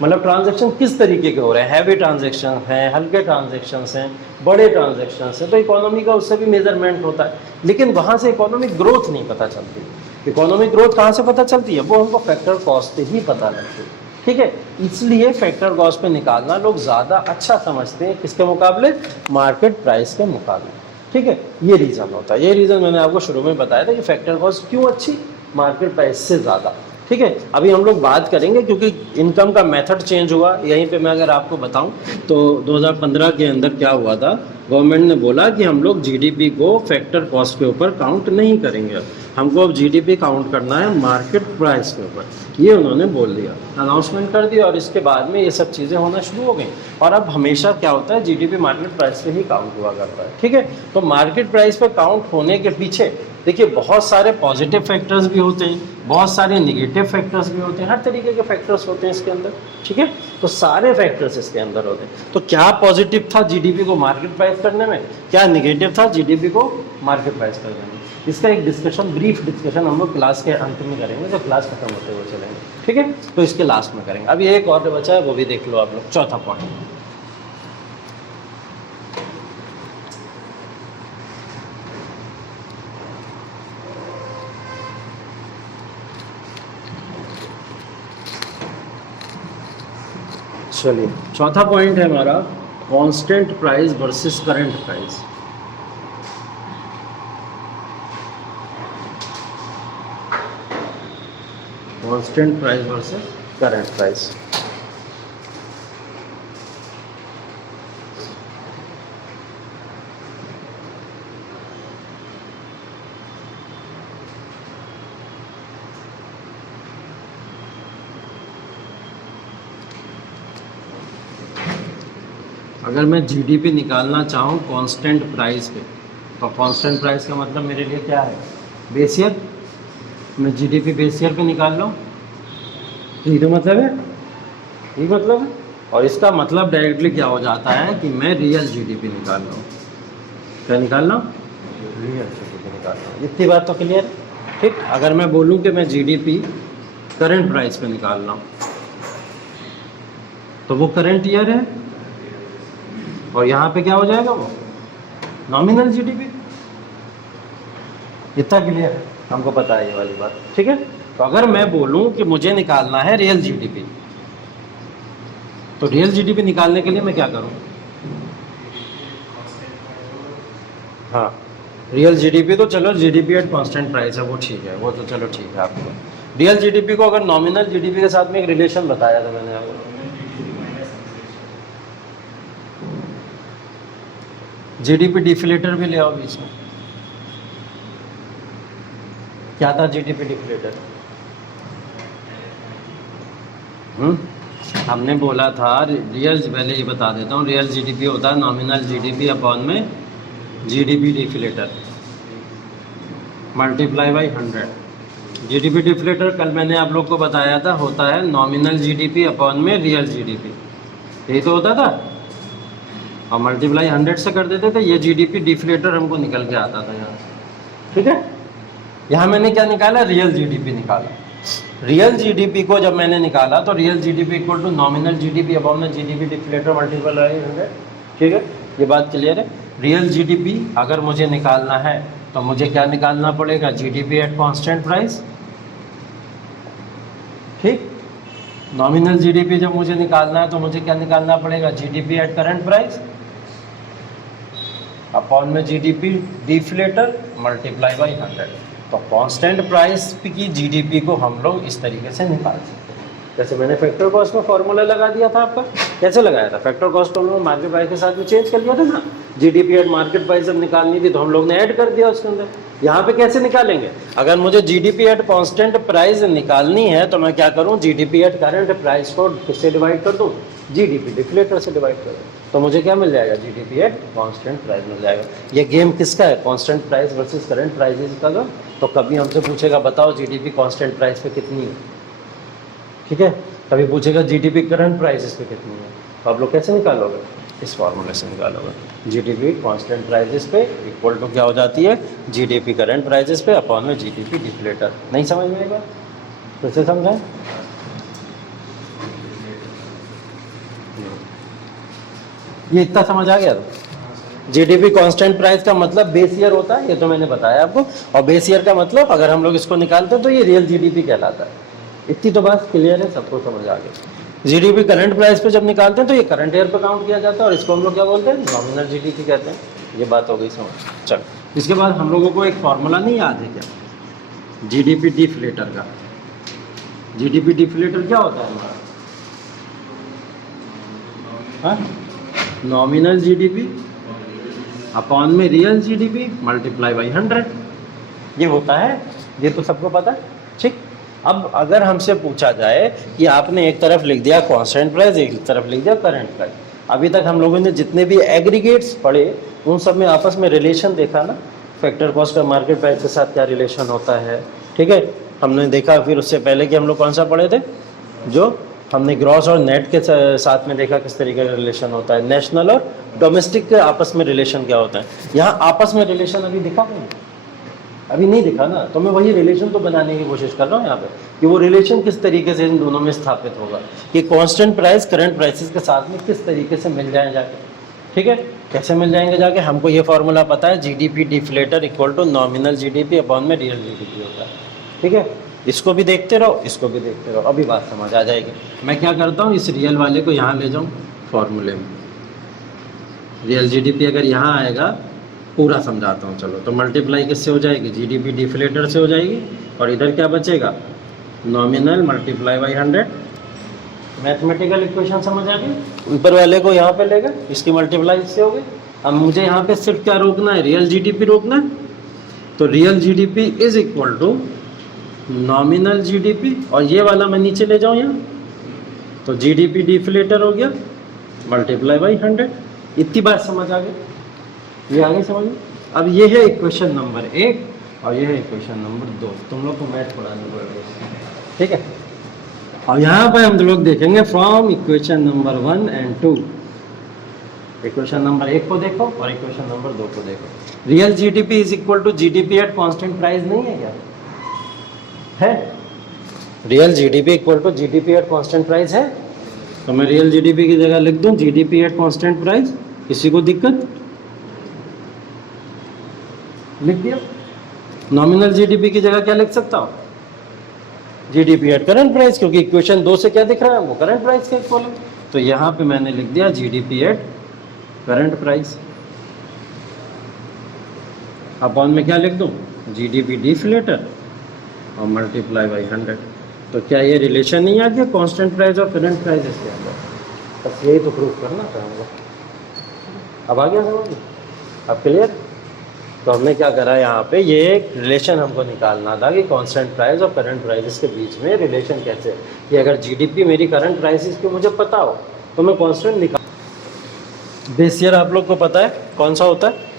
मतलब ट्रांजैक्शन किस तरीके के हो रहे हैं, हैवी ट्रांजैक्शन हैं, हल्के ट्रांजैक्शन हैं, बड़े ट्रांजैक्शन हैं। तो इकोनॉमी का उससे भी मेजरमेंट होता है, लेकिन वहाँ से इकोनॉमिक ग्रोथ नहीं पता चलती। इकोनॉमिक ग्रोथ कहाँ से पता चलती है, वो हमको फैक्टर कॉस्ट से ही पता लगती है। ठीक है, इसलिए फैक्टर कॉस्ट पे निकालना लोग ज़्यादा अच्छा समझते हैं किसके मुकाबले, मार्केट प्राइस के मुकाबले। ठीक है, ये रीज़न होता है, ये रीज़न मैंने आपको शुरू में बताया था कि फैक्टर कॉस्ट क्यों अच्छी मार्केट प्राइस से ज़्यादा। ठीक है, अभी हम लोग बात करेंगे क्योंकि इनकम का मेथड चेंज हुआ। यहीं पे मैं अगर आपको बताऊं तो 2015 के अंदर क्या हुआ था, गवर्नमेंट ने बोला कि हम लोग जीडीपी को फैक्टर कॉस्ट के ऊपर काउंट नहीं करेंगे, हमको अब जीडीपी काउंट करना है मार्केट प्राइस के ऊपर। ये उन्होंने बोल दिया, अनाउंसमेंट कर दिया, और इसके बाद में ये सब चीज़ें होना शुरू हो गई। और अब हमेशा क्या होता है, जीडीपी मार्केट प्राइस पे ही काउंट हुआ करता है। ठीक है, तो मार्केट प्राइस पे काउंट होने के पीछे देखिए बहुत सारे पॉजिटिव फैक्टर्स भी होते हैं, बहुत सारे निगेटिव फैक्टर्स भी होते हैं, हर तरीके के फैक्टर्स होते हैं इसके अंदर। ठीक है, तो सारे फैक्टर्स इसके अंदर होते हैं। तो क्या पॉजिटिव था जीडीपी को मार्केट प्राइस करने में, क्या निगेटिव था जीडीपी को मार्केट प्राइस करने में, इसका एक डिस्कशन, ब्रीफ डिस्कशन हम लोग क्लास के अंत में करेंगे, जब क्लास खत्म होते हुए चलेंगे। ठीक है, तो इसके लास्ट में करेंगे। अभी एक और बचा है, वो भी देख लो आप लोग, चौथा पॉइंट। चलिए, चौथा पॉइंट है हमारा constant price versus current price. Constant price versus current price. अगर मैं जीडीपी निकालना चाहूँ कांस्टेंट प्राइस पे, तो कांस्टेंट प्राइस का मतलब मेरे लिए क्या है, बेस ईयर। मैं जीडीपी बेस ईयर पे निकाल लूँ, यही तो मतलब है, यही मतलब है। और इसका मतलब डायरेक्टली क्या हो जाता है कि मैं रियल जीडीपी निकाल रहा हूँ। क्या निकाल रहा हूँ, रियल जीडीपी। जीडीपी निकालना है। इतनी बात तो क्लियर है, ठीक। अगर मैं बोलूँ कि मैं जीडीपी करंट प्राइस पे निकाल रहा हूँ, तो वो करंट ईयर है, और यहाँ पे क्या हो जाएगा, वो नॉमिनल जीडीपी। इतना क्लियर है, हमको पता है ये वाली बात, ठीक है। तो अगर मैं बोलूँ कि मुझे निकालना है रियल जीडीपी, तो रियल जीडीपी निकालने के लिए मैं क्या करूँ? हाँ, रियल जीडीपी तो चलो जीडीपी एट कांस्टेंट प्राइस है, वो ठीक है, वो तो चलो ठीक है। आपको रियल जीडीपी को अगर नॉमिनल जीडीपी के साथ में एक रिलेशन बताया था मैंने आपको, जीडीपी डिफ्लेटर भी ले आओ बीच में। क्या था जीडीपी डिफ्लेटर? हमने बोला था रियल, पहले ये बता देता हूँ, रियल जीडीपी होता है नॉमिनल जीडीपी अपॉन में GDP deflator multiply by 100। GDP deflator कल मैंने आप लोग को बताया था होता है नॉमिनल जीडीपी अपॉन में रियल जीडीपी, यही तो होता था, और मल्टीप्लाई 100 से कर देते थे। ये जीडीपी डिफ्लेटर हमको निकल के आता था यहाँ, ठीक है। यहाँ मैंने क्या निकाला? रियल जीडीपी निकाला। रियल जीडीपी को जब मैंने निकाला तो real GDP equal to nominal GDP upon में जीडीपी डिफ्लेटर मल्टीप्लाई 100, ठीक है। ये बात क्लियर है। रियल जीडीपी अगर मुझे निकालना है तो मुझे क्या निकालना पड़ेगा? जीडीपी एट कांस्टेंट प्राइस, ठीक। नॉमिनल जीडीपी जब मुझे निकालना है तो मुझे क्या निकालना पड़ेगा? GDP at current price upon में जीडीपी डिफ्लेटर मल्टीप्लाई बाई 100। तो कांस्टेंट प्राइस की जीडीपी को हम लोग इस तरीके से निकाल सकते हैं, जैसे मैंने फैक्टर कॉस्ट में फॉर्मूला लगा दिया था आपका। कैसे लगाया था? फैक्टर कॉस्ट को हम लोग मार्केट प्राइस के साथ में चेंज कर लिया था ना। जीडीपी एट मार्केट प्राइस जब निकालनी थी तो हम लोग ने ऐड कर दिया उसके अंदर। यहाँ पे कैसे निकालेंगे? अगर मुझे जीडीपी एट कांस्टेंट प्राइस निकालनी है तो मैं क्या करूँ? जीडीपी एट करंट प्राइस को किससे डिवाइड कर दूँ? जीडीपी डिफ्लेटर से डिवाइड कर दूँ, तो मुझे क्या मिल जाएगा? जीडीपी एट कांस्टेंट प्राइस मिल जाएगा। ये गेम किसका है? Constant price versus current prices का। तो कभी हमसे पूछेगा बताओ जीडीपी कांस्टेंट प्राइस पे कितनी है, ठीक है। कभी पूछेगा जीडीपी करंट प्राइसेस पे कितनी है, तो आप लोग कैसे निकालोगे? इस फॉर्मूले से निकालोगे। जीडीपी कांस्टेंट प्राइसेस पे इक्वल टू क्या हो जाती है? जीडीपी करंट प्राइसेस पे अपॉन में जीडीपी डिफ्लेटर। नहीं समझ में आएगा? कैसे समझाएं? ये इतना समझ आ गया? जीडीपी कांस्टेंट प्राइस का मतलब बेस ईयर होता है, ये तो मैंने बताया आपको। और बेस ईयर का मतलब अगर हम लोग इसको निकालते हैं तो ये रियल जीडीपी कहलाता है। इतनी तो बात क्लियर है, सबको समझ आ गया। जीडीपी करंट प्राइस पे जब निकालते हैं तो ये करंट ईयर पे काउंट किया जाता है, और इसको हम लोग क्या बोलते हैं? नॉमिनल जीडीपी कहते हैं। ये बात हो गई समझ। चल, इसके बाद हम लोगों को एक फॉर्मूला नहीं याद है क्या? जीडीपी डिफ्लेटर का। जीडीपी डिफ्लेटर क्या होता है हमारा? नॉमिनल जीडीपी अपॉन में रियल जीडीपी मल्टीप्लाई बाई 100, ये होता है। ये तो सबको पता है, ठीक। अब अगर हमसे पूछा जाए कि आपने एक तरफ लिख दिया कांस्टेंट प्राइस, एक तरफ लिख दिया करंट प्राइस, अभी तक हम लोगों ने जितने भी एग्रीगेट्स पढ़े उन सब में आपस में रिलेशन देखा ना। फैक्टर कॉस्ट का मार्केट प्राइस के साथ क्या रिलेशन होता है, ठीक है, हमने देखा। फिर उससे पहले कि हम लोग कौन सा पढ़े थे? जो हमने ग्रॉस और नेट के साथ में देखा किस तरीके का रिलेशन होता है। नेशनल और डोमेस्टिक के आपस में रिलेशन क्या होता है। यहाँ आपस में रिलेशन अभी दिखा नहीं, अभी नहीं दिखा ना। तो मैं वही रिलेशन तो बनाने की कोशिश कर रहा हूँ यहाँ पे, कि वो रिलेशन किस तरीके से इन दोनों में स्थापित होगा, कि कांस्टेंट प्राइस करंट प्राइसेस के साथ में किस तरीके से मिल जाए जाके, ठीक है। कैसे मिल जाएंगे जाके? हमको ये फॉर्मूला पता है, GDP deflator equal to nominal GDP upon में रियल जीडीपी होता है, ठीक है। इसको भी देखते रहो, इसको भी देखते रहो, अभी बात समझ आ जाएगी। मैं क्या करता हूँ, इस रियल वाले को यहाँ ले जाऊँ फॉर्मूले में। रियल जीडीपी अगर यहाँ आएगा, पूरा समझाता हूँ चलो। तो मल्टीप्लाई किससे हो जाएगी? जीडीपी डिफ्लेटर से हो जाएगी, और इधर क्या बचेगा? Nominal multiply by 100। Mathematical equation समझ आ गई? ऊपर वाले को यहाँ पे लेगा, इसकी मल्टीप्लाई इससे हो गई। अब मुझे यहाँ पे सिर्फ क्या रोकना है? रियल जीडीपी रोकना है। तो real GDP is equal to nominal GDP, और ये वाला मैं नीचे ले जाऊँ यहाँ, तो जीडीपी डिफ्लेटर हो गया मल्टीप्लाई बाई 100। इतनी बात समझ आ गई? ये आ गई समझ में? अब ये है इक्वेशन नंबर 1 और ये है इक्वेशन नंबर 2। तुम लोग को मैथ पढ़ाने पड़ रही है, ठीक है। अब यहाँ पर हम लोग देखेंगे from equation number 1 and 2। Equation number 1 को देखो और इक्वेशन नंबर 2 को देखो। Real GDP is equal to GDP at constant price नहीं है क्या? है real GDP equal to GDP at constant price है। तो मैं रियल जीडीपी की जगह लिख दूं जीडीपी एट कांस्टेंट प्राइस। किसी को दिक्कत? लिख दिया। नॉमिनल जीडीपी की जगह क्या लिख सकता हूं? जीडीपी एट करंट प्राइस, क्योंकि इक्वेशन 2 से क्या दिख रहा है? वो करंट प्राइस का इक्वल है। तो यहां पे मैंने लिख दिया GDP at current price. Upon में क्या लिख दूं? जीडीपी डिफ्लेटर और मल्टीप्लाई बाई 100। तो क्या ये रिलेशन नहीं आ गया कांस्टेंट प्राइस और करंट प्राइस इसके अंदर? बस यही तो प्रूफ करना चाहूँगा। अब आ गया समझ? अब क्लियर? तो हमने क्या करा यहाँ पे, ये एक रिलेशन हमको निकालना था कि कांस्टेंट प्राइस और करंट प्राइस के बीच में रिलेशन कैसे है। कि अगर जीडीपी मेरी करंट प्राइसेस की मुझे पता हो तो मैं कांस्टेंट निकाल। बेस ईयर आप लोग को पता है कौन सा होता है?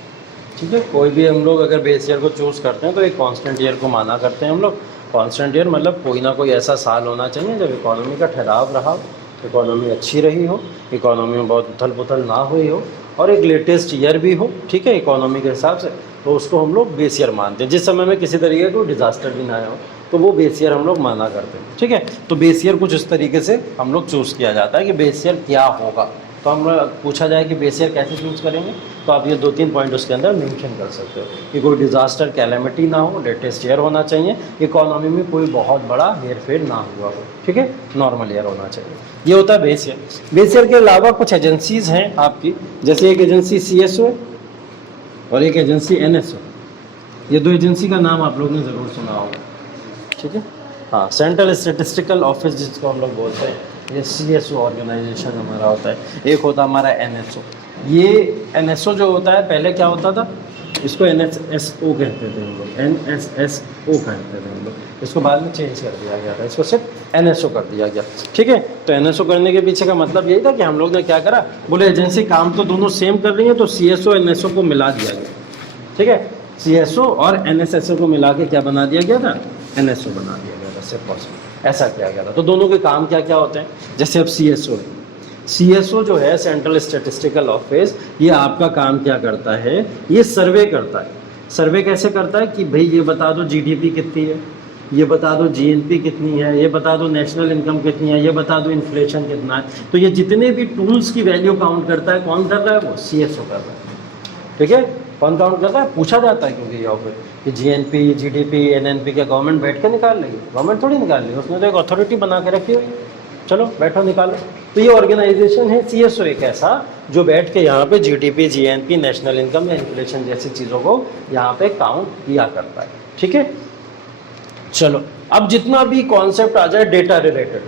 ठीक है, कोई भी हम लोग अगर बेस ईयर को चूज़ करते हैं तो एक कांस्टेंट ईयर को माना करते हैं हम लोग। कांस्टेंट ईयर मतलब कोई ना कोई ऐसा साल होना चाहिए जब इकोनॉमी का ठहराव रहा हो, इकोनॉमी अच्छी रही हो, इकोनॉमी में बहुत उथल पुथल ना हुई हो, और एक लेटेस्ट ईयर भी हो, ठीक है, इकोनॉमी के हिसाब से। तो उसको हम लोग बेस ईयर मानते हैं। जिस समय में किसी तरीके का डिजास्टर भी ना आया हो तो वो बेस ईयर हम लोग माना करते हैं। ठीक है, तो बेस ईयर कुछ इस तरीके से हम लोग चूज़ किया जाता है कि बेस ईयर क्या होगा। तो हम पूछा जाए कि बेस ईयर कैसे चूज़ करेंगे, तो आप ये 2-3 पॉइंट उसके अंदर मेंशन कर सकते हो कि कोई डिजास्टर कैलेमिटी ना हो, लेटेस्ट ईयर होना चाहिए, इकोनॉमी में कोई बहुत बड़ा हेरफेर ना हुआ हो, ठीक है, नॉर्मल ईयर होना चाहिए। ये होता है बेस ईयर। बेस ईयर के अलावा कुछ एजेंसीज हैं आपकी, जैसे एक एजेंसी CSO और एक एजेंसी NSO। ये 2 एजेंसी का नाम आप लोग ने ज़रूर सुना होगा, ठीक है। हाँ, सेंट्रल स्टेटिस्टिकल ऑफिस जिसको हम लोग बोलते हैं, ये CSO ऑर्गेनाइजेशन हमारा होता है। एक होता है हमारा NSO। ये NSO जो होता है, पहले क्या होता था, इसको NSSO कहते थे हम लोग, NSSO कहते थे हम लोग। इसको बाद में चेंज कर दिया गया था, इसको सिर्फ NSO कर दिया गया, ठीक है। तो NSO करने के पीछे का मतलब यही था कि हम लोग ने क्या करा, बोले एजेंसी काम तो दोनों सेम कर रही है, तो CSO NSO को मिला दिया गया, ठीक है। CSO और NSSO को मिला के क्या बना दिया गया था? NSO बना दिया गया था, सिर्फ पॉसिबल ऐसा किया गया था। तो दोनों के काम क्या क्या होते हैं? जैसे अब CSO है, CSO जो है सेंट्रल स्टेटिस्टिकल ऑफिस, ये आपका काम क्या करता है? ये सर्वे करता है। सर्वे कैसे करता है कि भाई ये बता दो GDP कितनी है, ये बता दो GNP कितनी है, ये बता दो नेशनल इनकम कितनी है, ये बता दो इन्फ्लेशन कितना है। तो ये जितने भी टूल्स की वैल्यू काउंट करता है, कौन कर रहा है? वो CSO कर रहा है, ठीक है। कौन काउंट करता है? पूछा जाता है, क्योंकि ये ऑफिस कि GNP, GDP, NNP क्या गवर्नमेंट बैठ के निकाल लेगी? गवर्नमेंट थोड़ी निकाल लेगी, उसने तो एक अथॉरिटी बना के रखी हुई है, चलो बैठो निकालो। तो ये ऑर्गेनाइजेशन है CSO, एक ऐसा जो बैठ के यहाँ पे GDP, GNP, नेशनल इनकम या इन्फ्लेशन जैसी चीज़ों को यहाँ पे काउंट किया करता है, ठीक है। चलो, अब जितना भी कॉन्सेप्ट आ जाए डेटा रिलेटेड,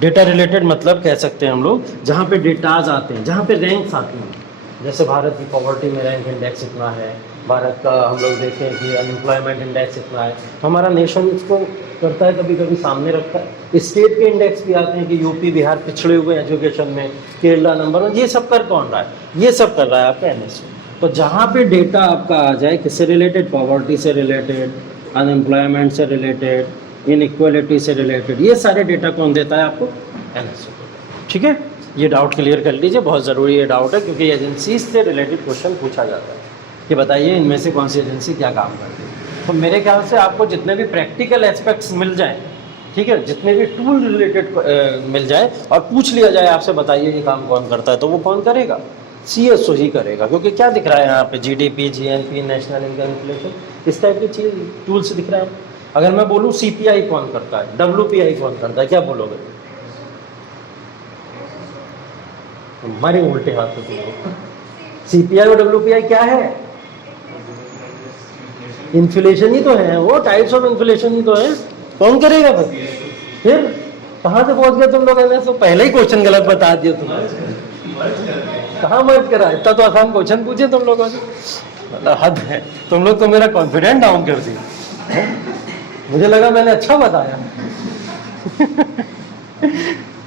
डेटा रिलेटेड मतलब कह सकते हैं हम लोग जहाँ पे डेटाज आते हैं, जहाँ पे रैंक्स आती हैं। जैसे भारत की पॉवर्टी में रैंक इंडेक्स इतना है, भारत का हम लोग देखें कि अनएम्प्लॉयमेंट इंडेक्स इतना है, तो हमारा नेशन इसको करता है, कभी कभी सामने रखता है। स्टेट के इंडेक्स भी आते हैं कि यूपी बिहार पिछड़े हुए एजुकेशन में, केरला नंबर 1, ये सब कर कौन रहा है? ये सब कर रहा है आपका NSO। तो जहाँ पे डेटा आपका आ जाए किससे रिलेटेड? पॉवर्टी से रिलेटेड, अनएम्प्लॉयमेंट से रिलेटेड, इनइक्वालिटी से रिलेटेड, ये सारे डेटा कौन देता है आपको? NSO, ठीक है। ये डाउट क्लियर कर लीजिए, बहुत ज़रूरी ये डाउट है, क्योंकि एजेंसी से रिलेटेड क्वेश्चन पूछा जाता है कि बताइए इनमें से कौन सी एजेंसी क्या काम करती है। तो मेरे ख्याल से आपको जितने भी प्रैक्टिकल एस्पेक्ट्स मिल जाएं, ठीक है, जितने भी टूल रिलेटेड मिल जाए और पूछ लिया जाए आपसे, बताइए ये काम कौन करता है, तो वो कौन करेगा? CSO ही करेगा, क्योंकि क्या दिख रहा है यहाँ पे? GDP, GNP, national income, inflation, इस टाइप की चीज़ टूल्स दिख रहा है। अगर मैं बोलूँ CPI कौन करता है, WPI कौन करता है, क्या बोलोगे? हमारे उल्टे हाथ पे CPI और WPI क्या है? इन्फ्लेशन ही तो है, वो टाइप्स ऑफ इन्फ्लेशन ही तो है। कौन करेगा फिर कहाँ से पहुंच गए तुम लोग? तो पहले ही क्वेश्चन गलत बता दिया तुमने। कहाँ मर्ज करा? इतना तो आसान क्वेश्चन पूछे तुम लोगों से, मतलब हद है। तुम लोग तो मेरा कॉन्फिडेंस डाउन कर दिया। मुझे लगा मैंने अच्छा बताया।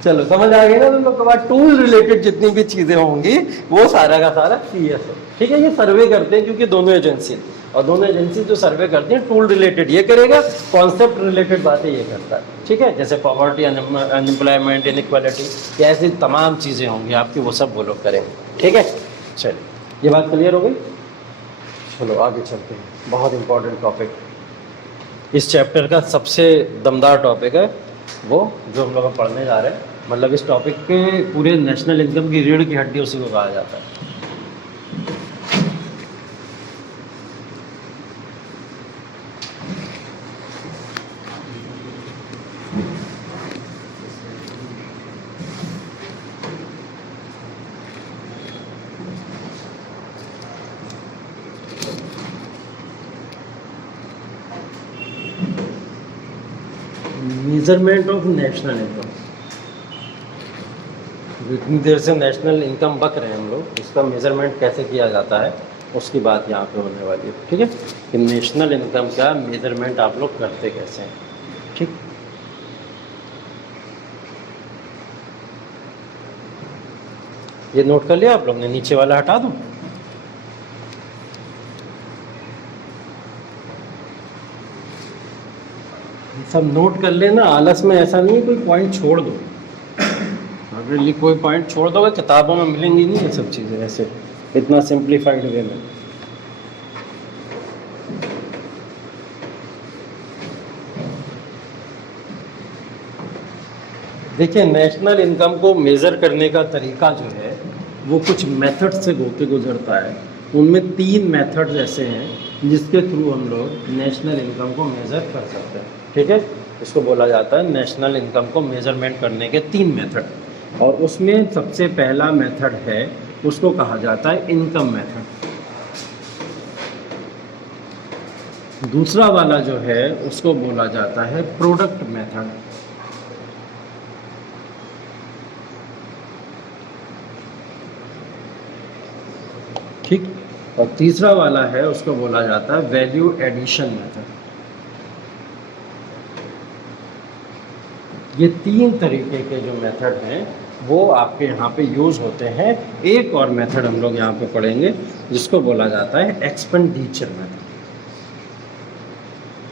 चलो समझ आ गया ना तुम लोग के बाद? टूल रिलेटेड जितनी भी चीजें होंगी वो सारा का सारा CSO, ठीक है। ये सर्वे करते हैं क्योंकि दोनों एजेंसी, और दोनों एजेंसी जो सर्वे करती हैं टूल रिलेटेड ये करेगा, कॉन्सेप्ट रिलेटेड बातें ये करता है, ठीक है। जैसे पॉवर्टी, अनएम्प्लॉयमेंट, इनइक्वालिटी, ऐसी तमाम चीज़ें होंगी आपकी, वो सब वो लोग करेंगे। ठीक है, चलिए ये बात क्लियर हो गई। चलो आगे चलते हैं, बहुत इंपॉर्टेंट टॉपिक, इस चैप्टर का सबसे दमदार टॉपिक है वो जो हम लोग पढ़ने जा रहे हैं। मतलब इस टॉपिक के पूरे नेशनल इनकम की रीढ़ की हड्डी उसी को कहा जाता है। मेजरमेंट ऑफ नेशनल इनकम, इतनी देर से नेशनल इनकम बक रहे हैं हम लोग, इसका मेजरमेंट कैसे किया जाता है उसकी बात यहाँ पे होने वाली है। ठीक है, कि नेशनल इनकम का मेजरमेंट आप लोग करते कैसे हैं। ठीक, ये नोट कर लिया आप लोग ने, नीचे वाला हटा दूं? सब नोट कर लेना, आलस में ऐसा नहीं है कोई पॉइंट छोड़ दो। अगर कोई पॉइंट छोड़ दोगे किताबों में मिलेंगी नहीं ये सब चीज़ें ऐसे इतना सिंप्लीफाइड वे में। देखिए, नेशनल इनकम को मेज़र करने का तरीका जो है वो कुछ मेथड से होते गुजरता है। उनमें 3 मेथड्स ऐसे हैं जिसके थ्रू हम लोग नेशनल इनकम को मेज़र कर सकते हैं। ठीक है, इसको बोला जाता है नेशनल इनकम को मेज़रमेंट करने के 3 मेथड। और उसमें सबसे पहला मेथड है उसको कहा जाता है इनकम मेथड। दूसरा वाला जो है उसको बोला जाता है प्रोडक्ट मेथड। ठीक, और तीसरा वाला है उसको बोला जाता है वैल्यू एडिशन मेथड। ये 3 तरीके के जो मेथड हैं वो आपके यहाँ पे यूज़ होते हैं। एक और मेथड हम लोग यहाँ पे पढ़ेंगे जिसको बोला जाता है एक्सपेंडिचर मेथड।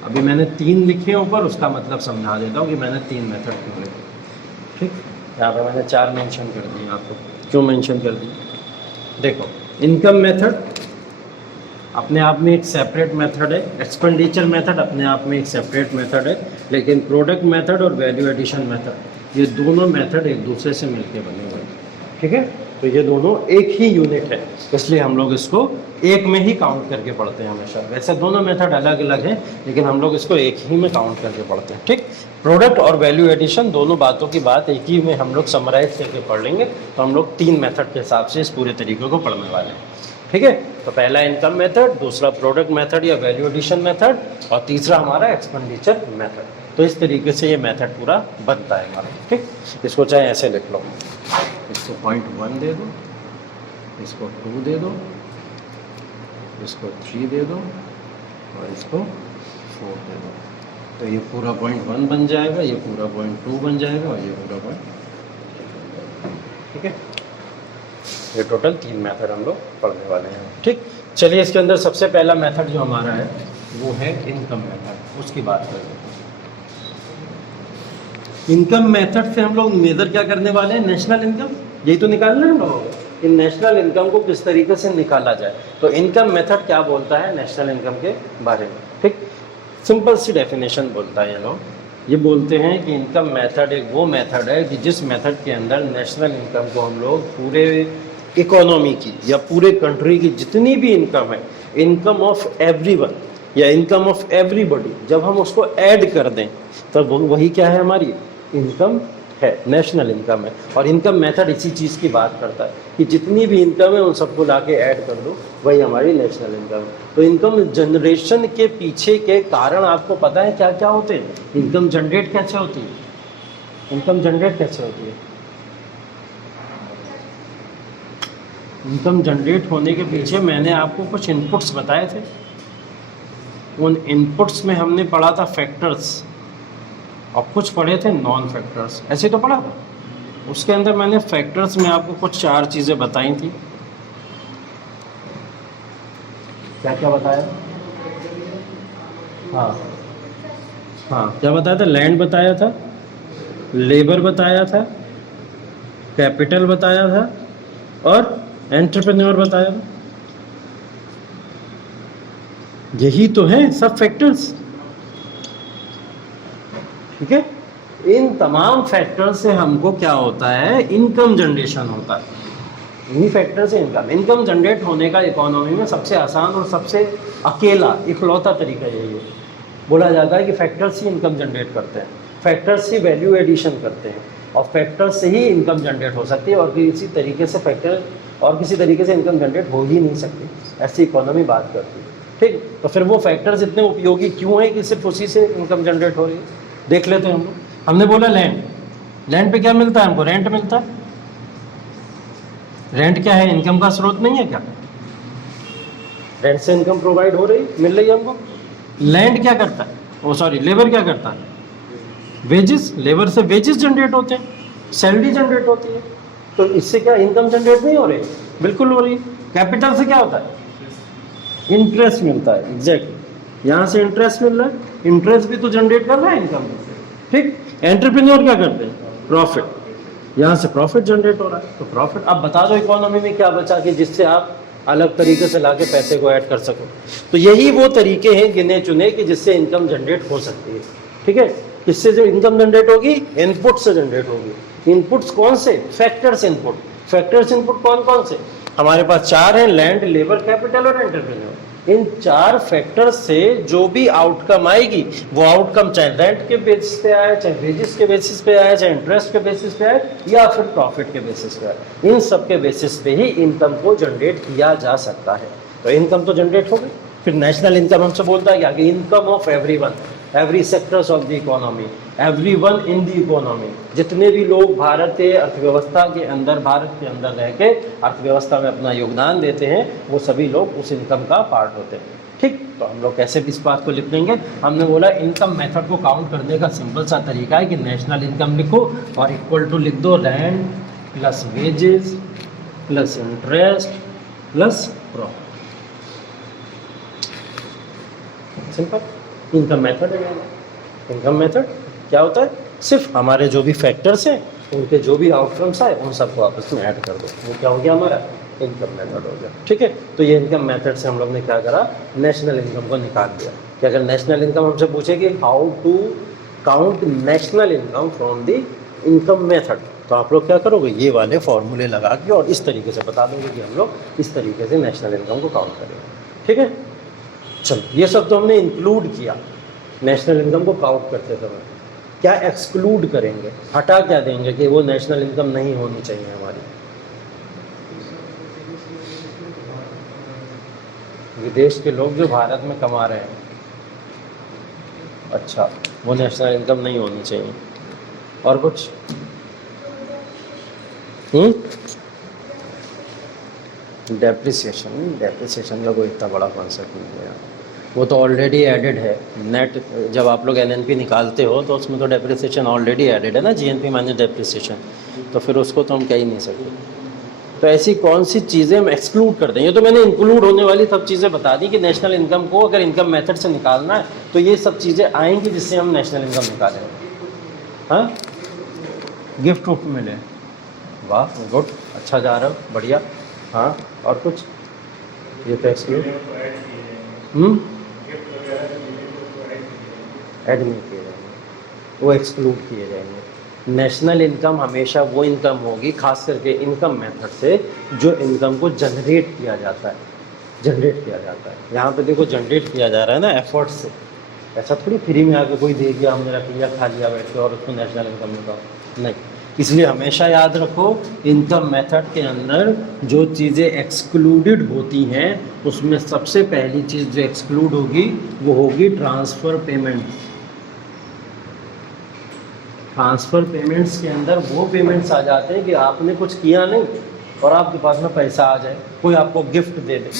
अभी मैंने 3 लिखे हैं ऊपर, उसका मतलब समझा देता हूँ कि मैंने 3 मेथड क्यों लिखे। ठीक, यहाँ पे मैंने 4 मेंशन कर दिए आपको। क्यों मेंशन कर दिए? देखो, इनकम मेथड अपने आप में एक सेपरेट मेथड है, एक्सपेंडिचर मेथड अपने आप में एक सेपरेट मेथड है, लेकिन प्रोडक्ट मेथड और वैल्यू एडिशन मेथड ये दोनों मेथड एक दूसरे से मिलके बने हुए हैं। ठीक है, तो ये दोनों एक ही यूनिट है, इसलिए हम लोग इसको एक में ही काउंट करके पढ़ते हैं हमेशा। वैसे दोनों मेथड अलग अलग हैं, लेकिन हम लोग इसको एक ही में काउंट करके पढ़ते हैं। ठीक, प्रोडक्ट और वैल्यू एडिशन दोनों बातों की बात एक ही में हम लोग समराइज करके पढ़ लेंगे। तो हम लोग 3 मेथड के हिसाब से इस पूरे तरीके को पढ़ने वाले हैं। ठीक है, तो पहला इनकम मेथड, दूसरा प्रोडक्ट मेथड या वैल्यू एडिशन मेथड, और तीसरा हमारा एक्सपेंडिचर मेथड। तो इस तरीके से ये मेथड पूरा बनता है हमारा। ठीक, इसको चाहे ऐसे लिख लो, इसको पॉइंट 1 दे दो, इसको 2 दे दो, इसको 3 दे दो और इसको 4 दे दो। तो ये पूरा पॉइंट 1 बन जाएगा, ये पूरा पॉइंट 2 बन जाएगा और ये पूरा पॉइंट। ठीक है, ये टोटल 3 मेथड हम लोग पढ़ने वाले हैं। ठीक, चलिए इसके अंदर सबसे पहला मेथड जो हमारा है वो है इनकम मेथड, उसकी बात करते हैं। इनकम मेथड से हम लोग मेजर क्या करने वाले हैं? National income. यही तो निकालना है हम लोगों को, इन नेशनल इनकम को किस तरीके से निकाला जाए। तो इनकम मेथड क्या बोलता है नेशनल इनकम के बारे में? ठीक, सिंपल सी डेफिनेशन बोलता है ये लोग, ये बोलते हैं कि इनकम मेथड एक वो मेथड है कि जिस मेथड के अंदर नेशनल इनकम को हम लोग पूरे इकोनॉमी की या पूरे कंट्री की जितनी भी इनकम है, इनकम ऑफ एवरीवन या इनकम ऑफ एवरीबॉडी, जब हम उसको ऐड कर दें तब वही क्या है? हमारी इनकम है, नेशनल इनकम है। और इनकम मेथड इसी चीज़ की बात करता है कि जितनी भी इनकम है उन सबको ला के ऐड कर दो, वही हमारी नेशनल इनकम है। तो इनकम जनरेशन के पीछे के कारण आपको पता है क्या क्या होते हैं? इनकम जनरेट कैसे होती है? इनकम जनरेट कैसे होती है? इनकम जनरेट होने के पीछे मैंने आपको कुछ इनपुट्स बताए थे। उन इनपुट्स में हमने पढ़ा था फैक्टर्स और कुछ पढ़े थे नॉन फैक्टर्स, ऐसे तो पढ़ा था। उसके अंदर मैंने फैक्टर्स में आपको कुछ 4 चीज़ें बताई थी। क्या क्या बताया? हाँ, क्या बताया था? लैंड बताया था, लेबर बताया था, कैपिटल बताया था और एंटरप्रेन्योर बताया, यही तो है सब फैक्टर्स। ठीक है, इन तमाम फैक्टर से हमको क्या होता है, इनकम जनरेशन होता है। इन्हीं फैक्टर से इनकम जनरेट होने का इकोनॉमी में सबसे आसान और सबसे अकेला इकलौता तरीका यही है। बोला जाता है कि फैक्टर्स ही इनकम जनरेट करते हैं, फैक्टर्स ही वैल्यू एडिशन करते हैं, और फैक्टर से ही इनकम जनरेट हो सकती है, और किसी तरीके से इनकम जनरेट हो ही नहीं सकती, ऐसी इकोनॉमी बात करती है। ठीक, तो फिर वो फैक्टर्स इतने उपयोगी क्यों है कि सिर्फ उसी से इनकम जनरेट हो रही है? देख लेते हैं हम लोग। हमने बोला लैंड पे क्या मिलता है हमको, रेंट मिलता है। रेंट क्या है, इनकम का स्रोत नहीं है क्या? रेंट से इनकम प्रोवाइड हो रही, मिल रही है हमको। लैंड क्या करता है, ओ सॉरी लेबर क्या करता है, वेजेस, लेबर से वेजेस जनरेट होते हैं, सैलरी जनरेट होती है। तो इससे क्या इनकम जनरेट नहीं हो रही? बिल्कुल हो रही है। कैपिटल से क्या होता है, इंटरेस्ट मिलता है, एग्जैक्टली, यहाँ से इंटरेस्ट मिल रहा है, इंटरेस्ट भी तो जनरेट कर रहा है इनकम से। ठीक, एंटरप्रेन्योर क्या करते हैं, प्रॉफिट, यहाँ से प्रॉफिट जनरेट हो रहा है, तो प्रॉफिट। अब बता दो इकोनॉमी में क्या बचा कि जिससे आप अलग तरीके से लाके पैसे को ऐड कर सको। तो यही वो तरीके हैं गिने चुने कि जिससे इनकम जनरेट हो सकती है। ठीक है, किससे जो इनकम जनरेट होगी, इनपुट से जनरेट होगी। इनपुट्स कौन से, फैक्टर्स इनपुट। फैक्टर्स इनपुट कौन कौन से, हमारे पास चार हैं, लैंड, लेबर, कैपिटल और एंटरप्रेन्योर। इन चार फैक्टर से जो भी आउटकम आएगी, वो आउटकम चाहे रेंट के बेसिस पे आए, चाहे वेजेस के बेसिस पे आए, चाहे इंटरेस्ट के बेसिस पे आए, या फिर प्रॉफिट के बेसिस पे आए, इन सब के बेसिस पे ही इनकम को जनरेट किया जा सकता है। तो इनकम तो जनरेट हो गई। फिर नेशनल इनकम हमसे बोलता है कि income of everyone, every sectors of the economy, everyone in the economy. जितने भी लोग भारत के अर्थव्यवस्था के अंदर, भारत के अंदर रह के अर्थव्यवस्था में अपना योगदान देते हैं, वो सभी लोग उस इनकम का पार्ट होते हैं। ठीक, तो हम लोग कैसे भी इस बात को लिख लेंगे, हमने बोला इनकम मेथड को काउंट करने का सिंपल सा तरीका है कि नेशनल इनकम लिखो और इक्वल टू लिख दो rent plus wages plus interest plus profit. Simple income method है। इनकम मेथड क्या होता है, सिर्फ हमारे जो भी फैक्टर्स हैं, उनके जो भी आउटकम्स आए, उन सबको आपस में ऐड कर दो, वो क्या हो गया, हमारा इनकम मेथड हो गया। ठीक है, तो ये इनकम मेथड से हम लोग ने क्या करा, नेशनल इनकम को निकाल दिया। कि अगर नेशनल इनकम हमसे पूछे कि how to count national income from the income method, तो आप लोग क्या करोगे, ये वाले फॉर्मूले लगा के और इस तरीके से बता दोगे कि हम लोग इस तरीके से नेशनल इनकम को काउंट करेंगे। ठीक है, चलो ये सब तो हमने इंक्लूड किया नेशनल इनकम को काउंट करते समय। क्या एक्सक्लूड करेंगे, हटा क्या देंगे कि वो नेशनल इनकम नहीं होनी चाहिए हमारी। विदेश के लोग जो भारत में कमा रहे हैं, अच्छा, वो नेशनल इनकम नहीं होनी चाहिए। और कुछ डेप्रिसिएशन का कोई इतना बड़ा कॉन्सेप्ट नहीं है, वो तो ऑलरेडी एडेड है। नेट जब आप लोग एनएनपी निकालते हो तो उसमें तो डेप्रिसिएशन ऑलरेडी एडेड है ना, जीएनपी माइनस डेप्रिसिएशन, तो फिर उसको तो हम कह ही नहीं सकते। तो ऐसी कौन सी चीज़ें हम एक्सक्लूड कर दें, ये तो मैंने इंक्लूड होने वाली सब चीज़ें बता दी कि नेशनल इनकम को अगर इनकम मेथड से निकालना है तो ये सब चीज़ें आएंगी जिससे हम नेशनल इनकम निकालें। हाँ, गिफ्ट रूप में मिले, वाह गुड, अच्छा जा रहा हो, बढ़िया। हाँ, और कुछ, ये तो एक्सक्लूड ऐड नहीं किए जाएंगे, वो एक्सक्लूड किए जाएंगे। नेशनल इनकम हमेशा वो इनकम होगी, खास करके इनकम मेथड से, जो इनकम को जनरेट किया जाता है। जनरेट किया जाता है, यहाँ पे देखो जनरेट किया जा रहा है ना एफर्ट से, ऐसा थोड़ी फ्री में आके कोई दे दिया, हमने रख लिया, खा लिया बैठ के और उसको नेशनल इनकम निकालो, नहीं। इसलिए हमेशा याद रखो, इनकम मेथड के अंदर जो चीज़ें एक्सक्लूडेड होती हैं उसमें सबसे पहली चीज़ जो एक्सक्लूड होगी वो होगी ट्रांसफ़र पेमेंट। ट्रांसफ़र पेमेंट्स के अंदर वो पेमेंट्स आ जाते हैं कि आपने कुछ किया नहीं और आपके पास में पैसा आ जाए, कोई आपको गिफ्ट दे दे,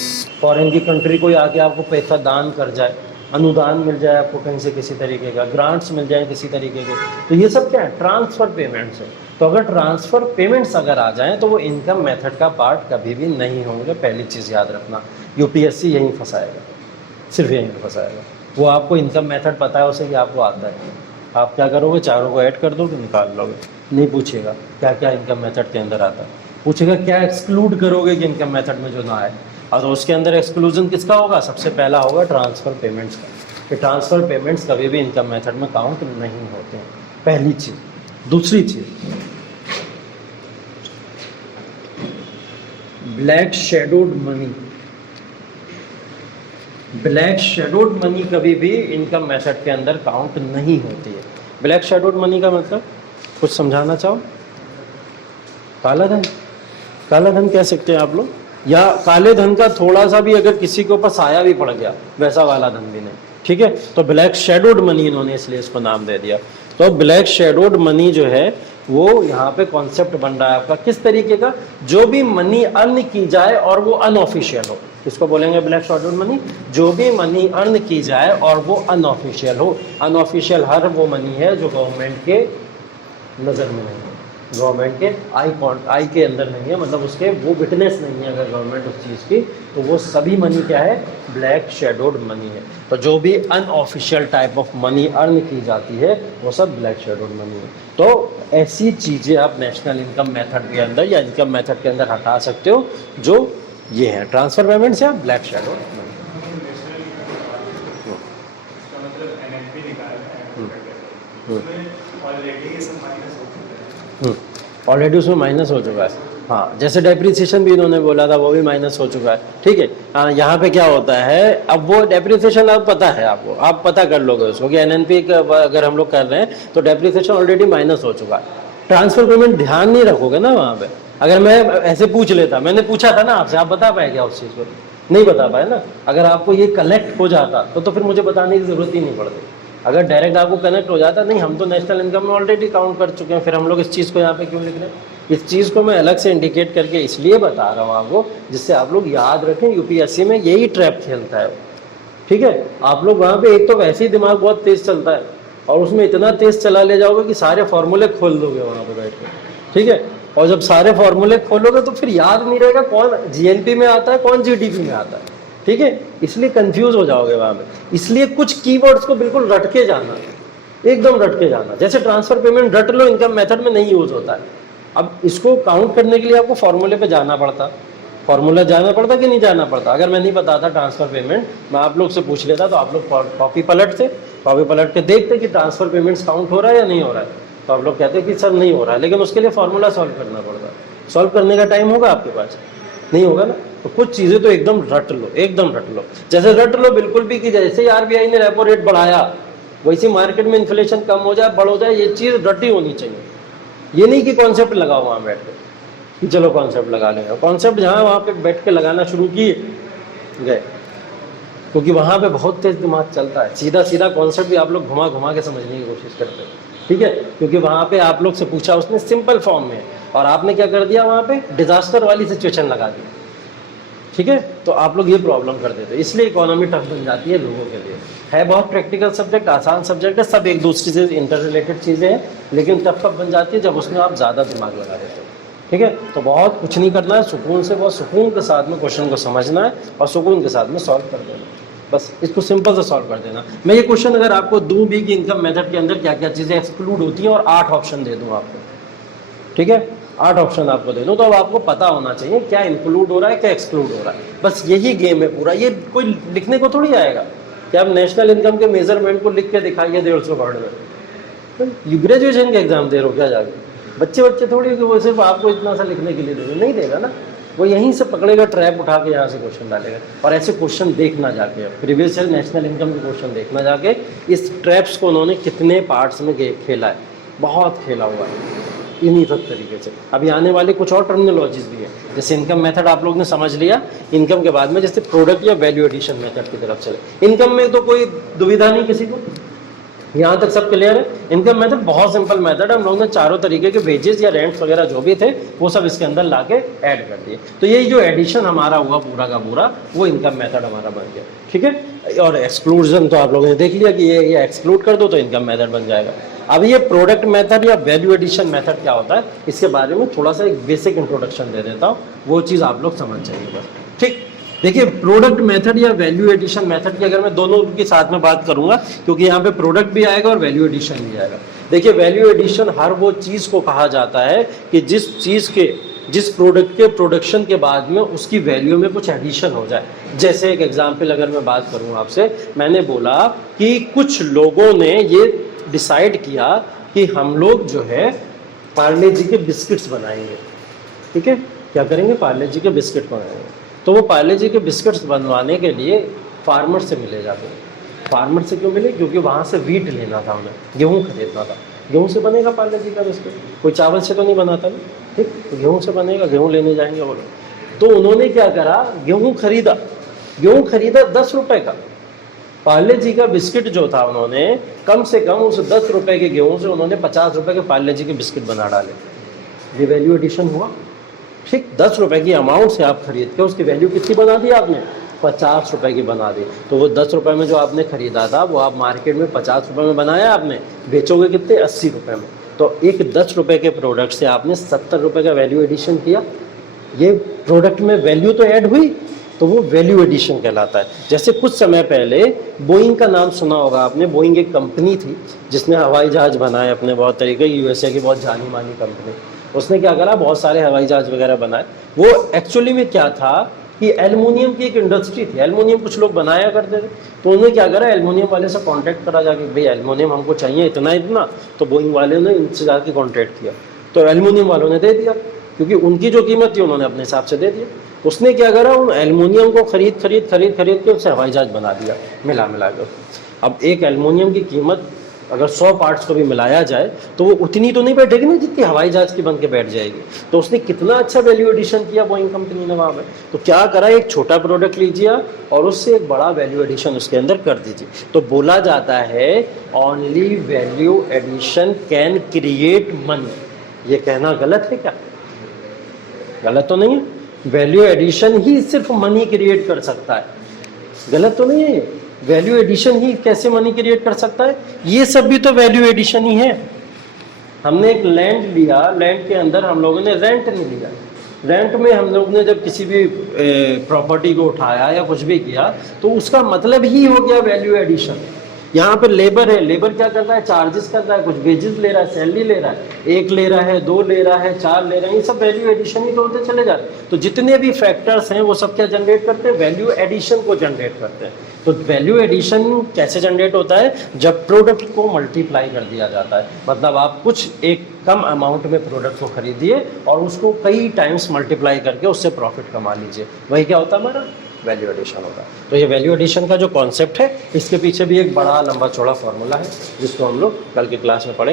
फॉरेन की कंट्री कोई आके आपको पैसा दान कर जाए, अनुदान मिल जाए आपको कहीं से किसी तरीके का, ग्रांट्स मिल जाए किसी तरीके के, तो ये सब क्या है, ट्रांसफ़र पेमेंट्स है। तो अगर ट्रांसफ़र पेमेंट्स अगर आ जाएं तो वो इनकम मेथड का पार्ट कभी भी नहीं होंगे, पहली चीज़ याद रखना। यूपीएससी यहीं फंसाएगा, सिर्फ यहीं फंसाएगा। वो आपको इनकम मेथड पता है उसे कि आपको आता है, आप क्या करोगे, चारों को ऐड कर दोगे, निकाल लोगे, नहीं पूछेगा क्या क्या इनकम मेथड के अंदर आता है, पूछेगा क्या एक्सक्लूड करोगे कि इनकम मेथड में जो ना आए, और तो उसके अंदर एक्सक्लूजन किसका होगा, सबसे पहला होगा ट्रांसफ़र पेमेंट्स का, कि ट्रांसफ़र पेमेंट्स कभी भी इनकम मेथड में काउंट नहीं होते हैं, पहली चीज़। दूसरी चीज़, black shadowed money, black shadowed money कभी भी इनकम मेथड के अंदर काउंट नहीं होती है। ब्लैक शेडोड मनी का मतलब कुछ समझाना चाहो? काला धन, काला धन कह सकते हैं आप लोग, या काले धन का थोड़ा सा भी अगर किसी के ऊपर साया भी पड़ गया वैसा वाला धन भी नहीं, ठीक है। तो ब्लैक शेडोड मनी इन्होंने इसलिए इसको नाम दे दिया। तो ब्लैक शेडोड मनी जो है वो यहाँ पे कॉन्सेप्ट बन रहा है आपका, किस तरीके का, जो भी मनी अर्न की जाए और वो अनऑफिशियल हो, इसको बोलेंगे ब्लैक शेडोड मनी। जो भी मनी अर्न की जाए और वो अनऑफिशियल हो, अनऑफिशियल हर वो मनी है जो गवर्नमेंट के नज़र में नहीं है, गवर्नमेंट के आई के अंदर नहीं है, मतलब उसके वो विटनेस नहीं है अगर गवर्नमेंट उस चीज़ की, तो वो सभी मनी क्या है, ब्लैक शेडोड मनी है। तो जो भी unofficial type of money earn की जाती है वो सब ब्लैक शेडोड मनी है। तो ऐसी चीज़ें आप नेशनल इनकम मेथड के अंदर या इनकम मेथड के अंदर हटा सकते हो जो ये है ट्रांसफ़र पेमेंट्स या ब्लैक शेडोड मनी। ऑलरेडी उसमें माइनस हो चुका है। हाँ, जैसे डेप्रिसिएशन भी इन्होंने बोला था वो भी माइनस हो चुका है, ठीक है। हाँ, यहाँ पे क्या होता है, अब वो डेप्रिसिएशन अब पता है आपको, आप पता कर लोगे उसको कि एनएनपी अगर हम लोग कर रहे हैं तो डेप्रिसिएशन ऑलरेडी माइनस हो चुका है। ट्रांसफर पेमेंट ध्यान नहीं रखोगे ना वहाँ पे। अगर मैं ऐसे पूछ लेता, मैंने पूछा था ना आपसे, आप बता पाए क्या उस चीज़ को? नहीं बता पाए ना। अगर आपको ये कलेक्ट हो जाता तो फिर मुझे बताने की ज़रूरत ही नहीं पड़ती। अगर डायरेक्ट आपको कनेक्ट हो जाता, नहीं हम तो नेशनल इनकम में ऑलरेडी काउंट कर चुके हैं, फिर हम लोग इस चीज़ को यहाँ पे क्यों लिख रहे हैं? इस चीज़ को मैं अलग से इंडिकेट करके इसलिए बता रहा हूँ आपको, जिससे आप लोग याद रखें। यूपीएससी में यही ट्रैप खेलता है, ठीक है। आप लोग वहाँ पे एक तो वैसे ही दिमाग बहुत तेज़ चलता है और उसमें इतना तेज़ चला ले जाओगे कि सारे फॉर्मूले खोल दोगे वहाँ पे बैठ के, ठीक है। और जब सारे फॉर्मूले खोलोगे तो फिर याद नहीं रहेगा कौन जीएनपी में आता है कौन जीडीपी में आता है, ठीक है। इसलिए कंफ्यूज हो जाओगे वहाँ पे। इसलिए कुछ कीवर्ड्स को बिल्कुल रट के जाना, एकदम रट के जाना। जैसे ट्रांसफर पेमेंट रट लो, इनकम मेथड में नहीं यूज होता है। अब इसको काउंट करने के लिए आपको फॉर्मूले पे जाना पड़ता, फॉर्मूला जाना पड़ता कि नहीं जाना पड़ता? अगर मैं नहीं बताता ट्रांसफर पेमेंट, मैं आप लोग से पूछ लेता तो आप लोग कॉपी पलटते, कॉपी पलट के देखते कि ट्रांसफर पेमेंट्स काउंट हो रहा है या नहीं हो रहा है। तो आप लोग कहते कि सर नहीं हो रहा है, लेकिन उसके लिए फॉर्मूला सॉल्व करना पड़ता। सॉल्व करने का टाइम होगा आपके पास? नहीं होगा ना। तो कुछ चीज़ें तो एकदम रट लो, एकदम रट लो। जैसे रट लो बिल्कुल भी कि जैसे ही आरबीआई ने रेपो रेट बढ़ाया वैसे मार्केट में इन्फ्लेशन कम हो जाए, बढ़ हो जाए, ये चीज़ रटी होनी चाहिए। ये नहीं कि कॉन्सेप्ट लगाओ वहाँ बैठ के कि चलो कॉन्सेप्ट लगा लेंगे। कॉन्सेप्ट जहाँ वहाँ पे बैठ के लगाना शुरू किए गए, क्योंकि वहाँ पे बहुत तेज दिमाग चलता है। सीधा सीधा कॉन्सेप्ट भी आप लोग घुमा घुमा के समझने की कोशिश करते हैं, ठीक है। क्योंकि वहाँ पे आप लोग से पूछा उसने सिंपल फॉर्म में, और आपने क्या कर दिया वहाँ पे, डिजास्टर वाली सिचुएशन लगा दी, ठीक है। तो आप लोग ये प्रॉब्लम कर देते, इसलिए इकोनॉमी टफ बन जाती है लोगों के लिए। है बहुत प्रैक्टिकल सब्जेक्ट, आसान सब्जेक्ट है, सब एक दूसरे से इंटर रिलेटेड चीज़ें हैं, लेकिन टफ कब बन जाती है जब उसमें आप ज़्यादा दिमाग लगा देते हो, ठीक है। तो बहुत कुछ नहीं करना है, सुकून से, बहुत सुकून के साथ में क्वेश्चन को समझना है और सुकून के साथ में सॉल्व कर देना, बस इसको सिंपल से सॉल्व कर देना। मैं ये क्वेश्चन अगर आपको दूं भी कि इनकम मेथड के अंदर क्या क्या चीज़ें एक्सक्लूड होती हैं और 8 ऑप्शन दे दूं आपको, ठीक है, 8 ऑप्शन आपको दे दूं, तो अब आपको पता होना चाहिए क्या इंक्लूड हो रहा है क्या एक्सक्लूड हो रहा है। बस यही गेम है पूरा। ये कोई लिखने को थोड़ी आएगा कि आप नेशनल इनकम के मेजरमेंट को लिख के दिखाइए 150 वर्ड में। तो ग्रेजुएशन के एग्जाम दे रहे हो क्या जाके? बच्चे थोड़ी कि वो सिर्फ आपको इतना सा लिखने के लिए देगा, नहीं देगा ना। वो यहीं से पकड़ेगा, ट्रैप उठा के यहाँ से क्वेश्चन डालेगा। और ऐसे क्वेश्चन देखना जाके, प्रीवियस ईयर नेशनल इनकम के क्वेश्चन देखना जाके, इस ट्रैप्स को उन्होंने कितने पार्ट्स में खेला है, बहुत खेला हुआ है इन्हीं सब तरीके से। अभी आने वाले कुछ और टर्मिनोलॉजीज भी है, जैसे इनकम मेथड आप लोग ने समझ लिया, इनकम के बाद में जैसे प्रोडक्ट या वैल्यू एडिशन मेथड की तरफ चले। इनकम में तो कोई दुविधा नहीं किसी को, यहाँ तक सब क्लियर है। इनकम मेथड बहुत सिंपल मेथड है, हम लोगों ने चारों तरीके के वेजेस या रेंट्स वगैरह जो भी थे वो सब इसके अंदर ला के ऐड कर दिए। तो ये जो एडिशन हमारा हुआ पूरा का पूरा, वो इनकम मेथड हमारा बन गया, ठीक है। और एक्सक्लूजन तो आप लोगों ने देख लिया कि ये एक्सक्लूड कर दो तो इनकम मेथड बन जाएगा। अब ये प्रोडक्ट मेथड या वैल्यू एडिशन मेथड क्या होता है, इसके बारे में थोड़ा सा एक बेसिक इंट्रोडक्शन दे देता हूँ, वो चीज़ आप लोग समझ जाइए बस, ठीक। देखिए, प्रोडक्ट मेथड या वैल्यू एडिशन मेथड की अगर मैं दोनों के साथ में बात करूंगा, क्योंकि यहाँ पे प्रोडक्ट भी आएगा और वैल्यू एडिशन भी आएगा। देखिए, वैल्यू एडिशन हर वो चीज़ को कहा जाता है कि जिस चीज़ के जिस प्रोडक्ट के प्रोडक्शन के बाद में उसकी वैल्यू में कुछ एडिशन हो जाए। जैसे एक एग्जांपल अगर मैं बात करूं आपसे, मैंने बोला कि कुछ लोगों ने ये डिसाइड किया कि हम लोग जो है पार्ले जी के बिस्किट्स बनाएंगे, ठीक है, क्या करेंगे, पार्ले जी के बिस्किट बनाएंगे। तो वो पार्ले जी के बिस्किट्स बनवाने के लिए फार्मर से मिले जाते हैं। फार्मर से क्यों मिले, क्योंकि वहाँ से वीट लेना था उन्हें, गेहूँ खरीदना था। गेहूँ से बनेगा पार्ले जी का बिस्किट, कोई चावल से तो नहीं बनाता ना, ठीक, तो गेहूँ से बनेगा, गेहूँ लेने जाएंगे वो लोग। तो उन्होंने क्या करा, गेहूँ खरीदा 10 रुपए का। पार्ले जी का बिस्किट जो था उन्होंने कम से कम उस 10 रुपए के गेहूँ से उन्होंने 50 रुपए के पार्ले जी के बिस्किट बना डाले। ये वैल्यू एडिशन हुआ, ठीक। 10 रुपए की अमाउंट से आप खरीद के उसकी वैल्यू कितनी बना दी आपने, 50 रुपए की बना दी। तो वो 10 रुपए में जो आपने खरीदा था वो आप मार्केट में 50 रुपए में बनाया, आपने बेचोगे कितने, 80 रुपए में। तो एक 10 रुपए के प्रोडक्ट से आपने 70 रुपए का वैल्यू एडिशन किया। ये प्रोडक्ट में वैल्यू तो ऐड हुई, तो वो वैल्यू एडिशन कहलाता है। जैसे कुछ समय पहले बोइंग का नाम सुना होगा आपने। बोइंग एक कंपनी थी जिसने हवाई जहाज बनाए अपने बहुत तरीके, यूएसए की बहुत जानी मानी कंपनी। उसने क्या करा, बहुत सारे हवाई जहाज वगैरह बनाए। वो एक्चुअली में क्या था कि एल्युमिनियम की एक इंडस्ट्री थी, एल्युमिनियम कुछ लोग बनाया करते थे। तो उन्होंने क्या करा, एल्युमिनियम वाले से कांटेक्ट करा जाके, भाई एल्युमिनियम हमको चाहिए इतना इतना। तो बोइंग वाले ने इनसे जाके कांटेक्ट किया, तो एल्युमिनियम वालों ने दे दिया, क्योंकि उनकी जो कीमत थी उन्होंने अपने हिसाब से दे दिया। उसने क्या करा, उन एल्युमिनियम को खरीद के उससे हवाई जहाज बना दिया, मिला कर। अब एक एल्युमिनियम की कीमत अगर 100 पार्ट्स को भी मिलाया जाए तो वो उतनी तो नहीं बैठेगी ना जितनी हवाई जहाज की बन के बैठ जाएगी। तो उसने कितना अच्छा वैल्यू एडिशन किया बोइंग कंपनी ने वहाँ पे। तो क्या करा, एक छोटा प्रोडक्ट लीजिए और उससे एक बड़ा वैल्यू एडिशन उसके अंदर कर दीजिए। तो बोला जाता है only value addition can create money. ये कहना गलत है क्या, गलत तो नहीं है। वैल्यू एडिशन ही सिर्फ मनी क्रिएट कर सकता है, गलत तो नहीं है। वैल्यू एडिशन ही कैसे मनी क्रिएट कर सकता है, ये सब भी तो वैल्यू एडिशन ही है। हमने एक लैंड लिया, लैंड के अंदर हम लोगों ने रेंट नहीं लिया। रेंट में हम लोग ने जब किसी भी प्रॉपर्टी को उठाया या कुछ भी किया तो उसका मतलब ही हो गया वैल्यू एडिशन। यहाँ पर लेबर है, लेबर क्या करता है, चार्जेस करता है, कुछ वेजेस ले रहा है, सैलरी ले रहा है, 1 ले रहा है, 2 ले रहा है, 4 ले रहा है, ये सब वैल्यू एडिशन ही तो होते चले जाते हैं। तो जितने भी फैक्टर्स हैं वो सब क्या जनरेट करते हैं, वैल्यू एडिशन को जनरेट करते हैं। तो वैल्यू एडिशन कैसे जनरेट होता है, जब प्रोडक्ट को मल्टीप्लाई कर दिया जाता है। मतलब आप कुछ एक कम अमाउंट में प्रोडक्ट को खरीदिए और उसको कई टाइम्स मल्टीप्लाई करके उससे प्रॉफिट कमा लीजिए, वही क्या होता है हमारा वैल्यू एडिशन होगा। तो ये वैल्यू एडिशन का जो कॉन्सेप्ट है, इसके पीछे भी एक बड़ा लंबा चौड़ा फॉर्मूला है जिसको हम लोग कल की क्लास में पढ़ेंगे।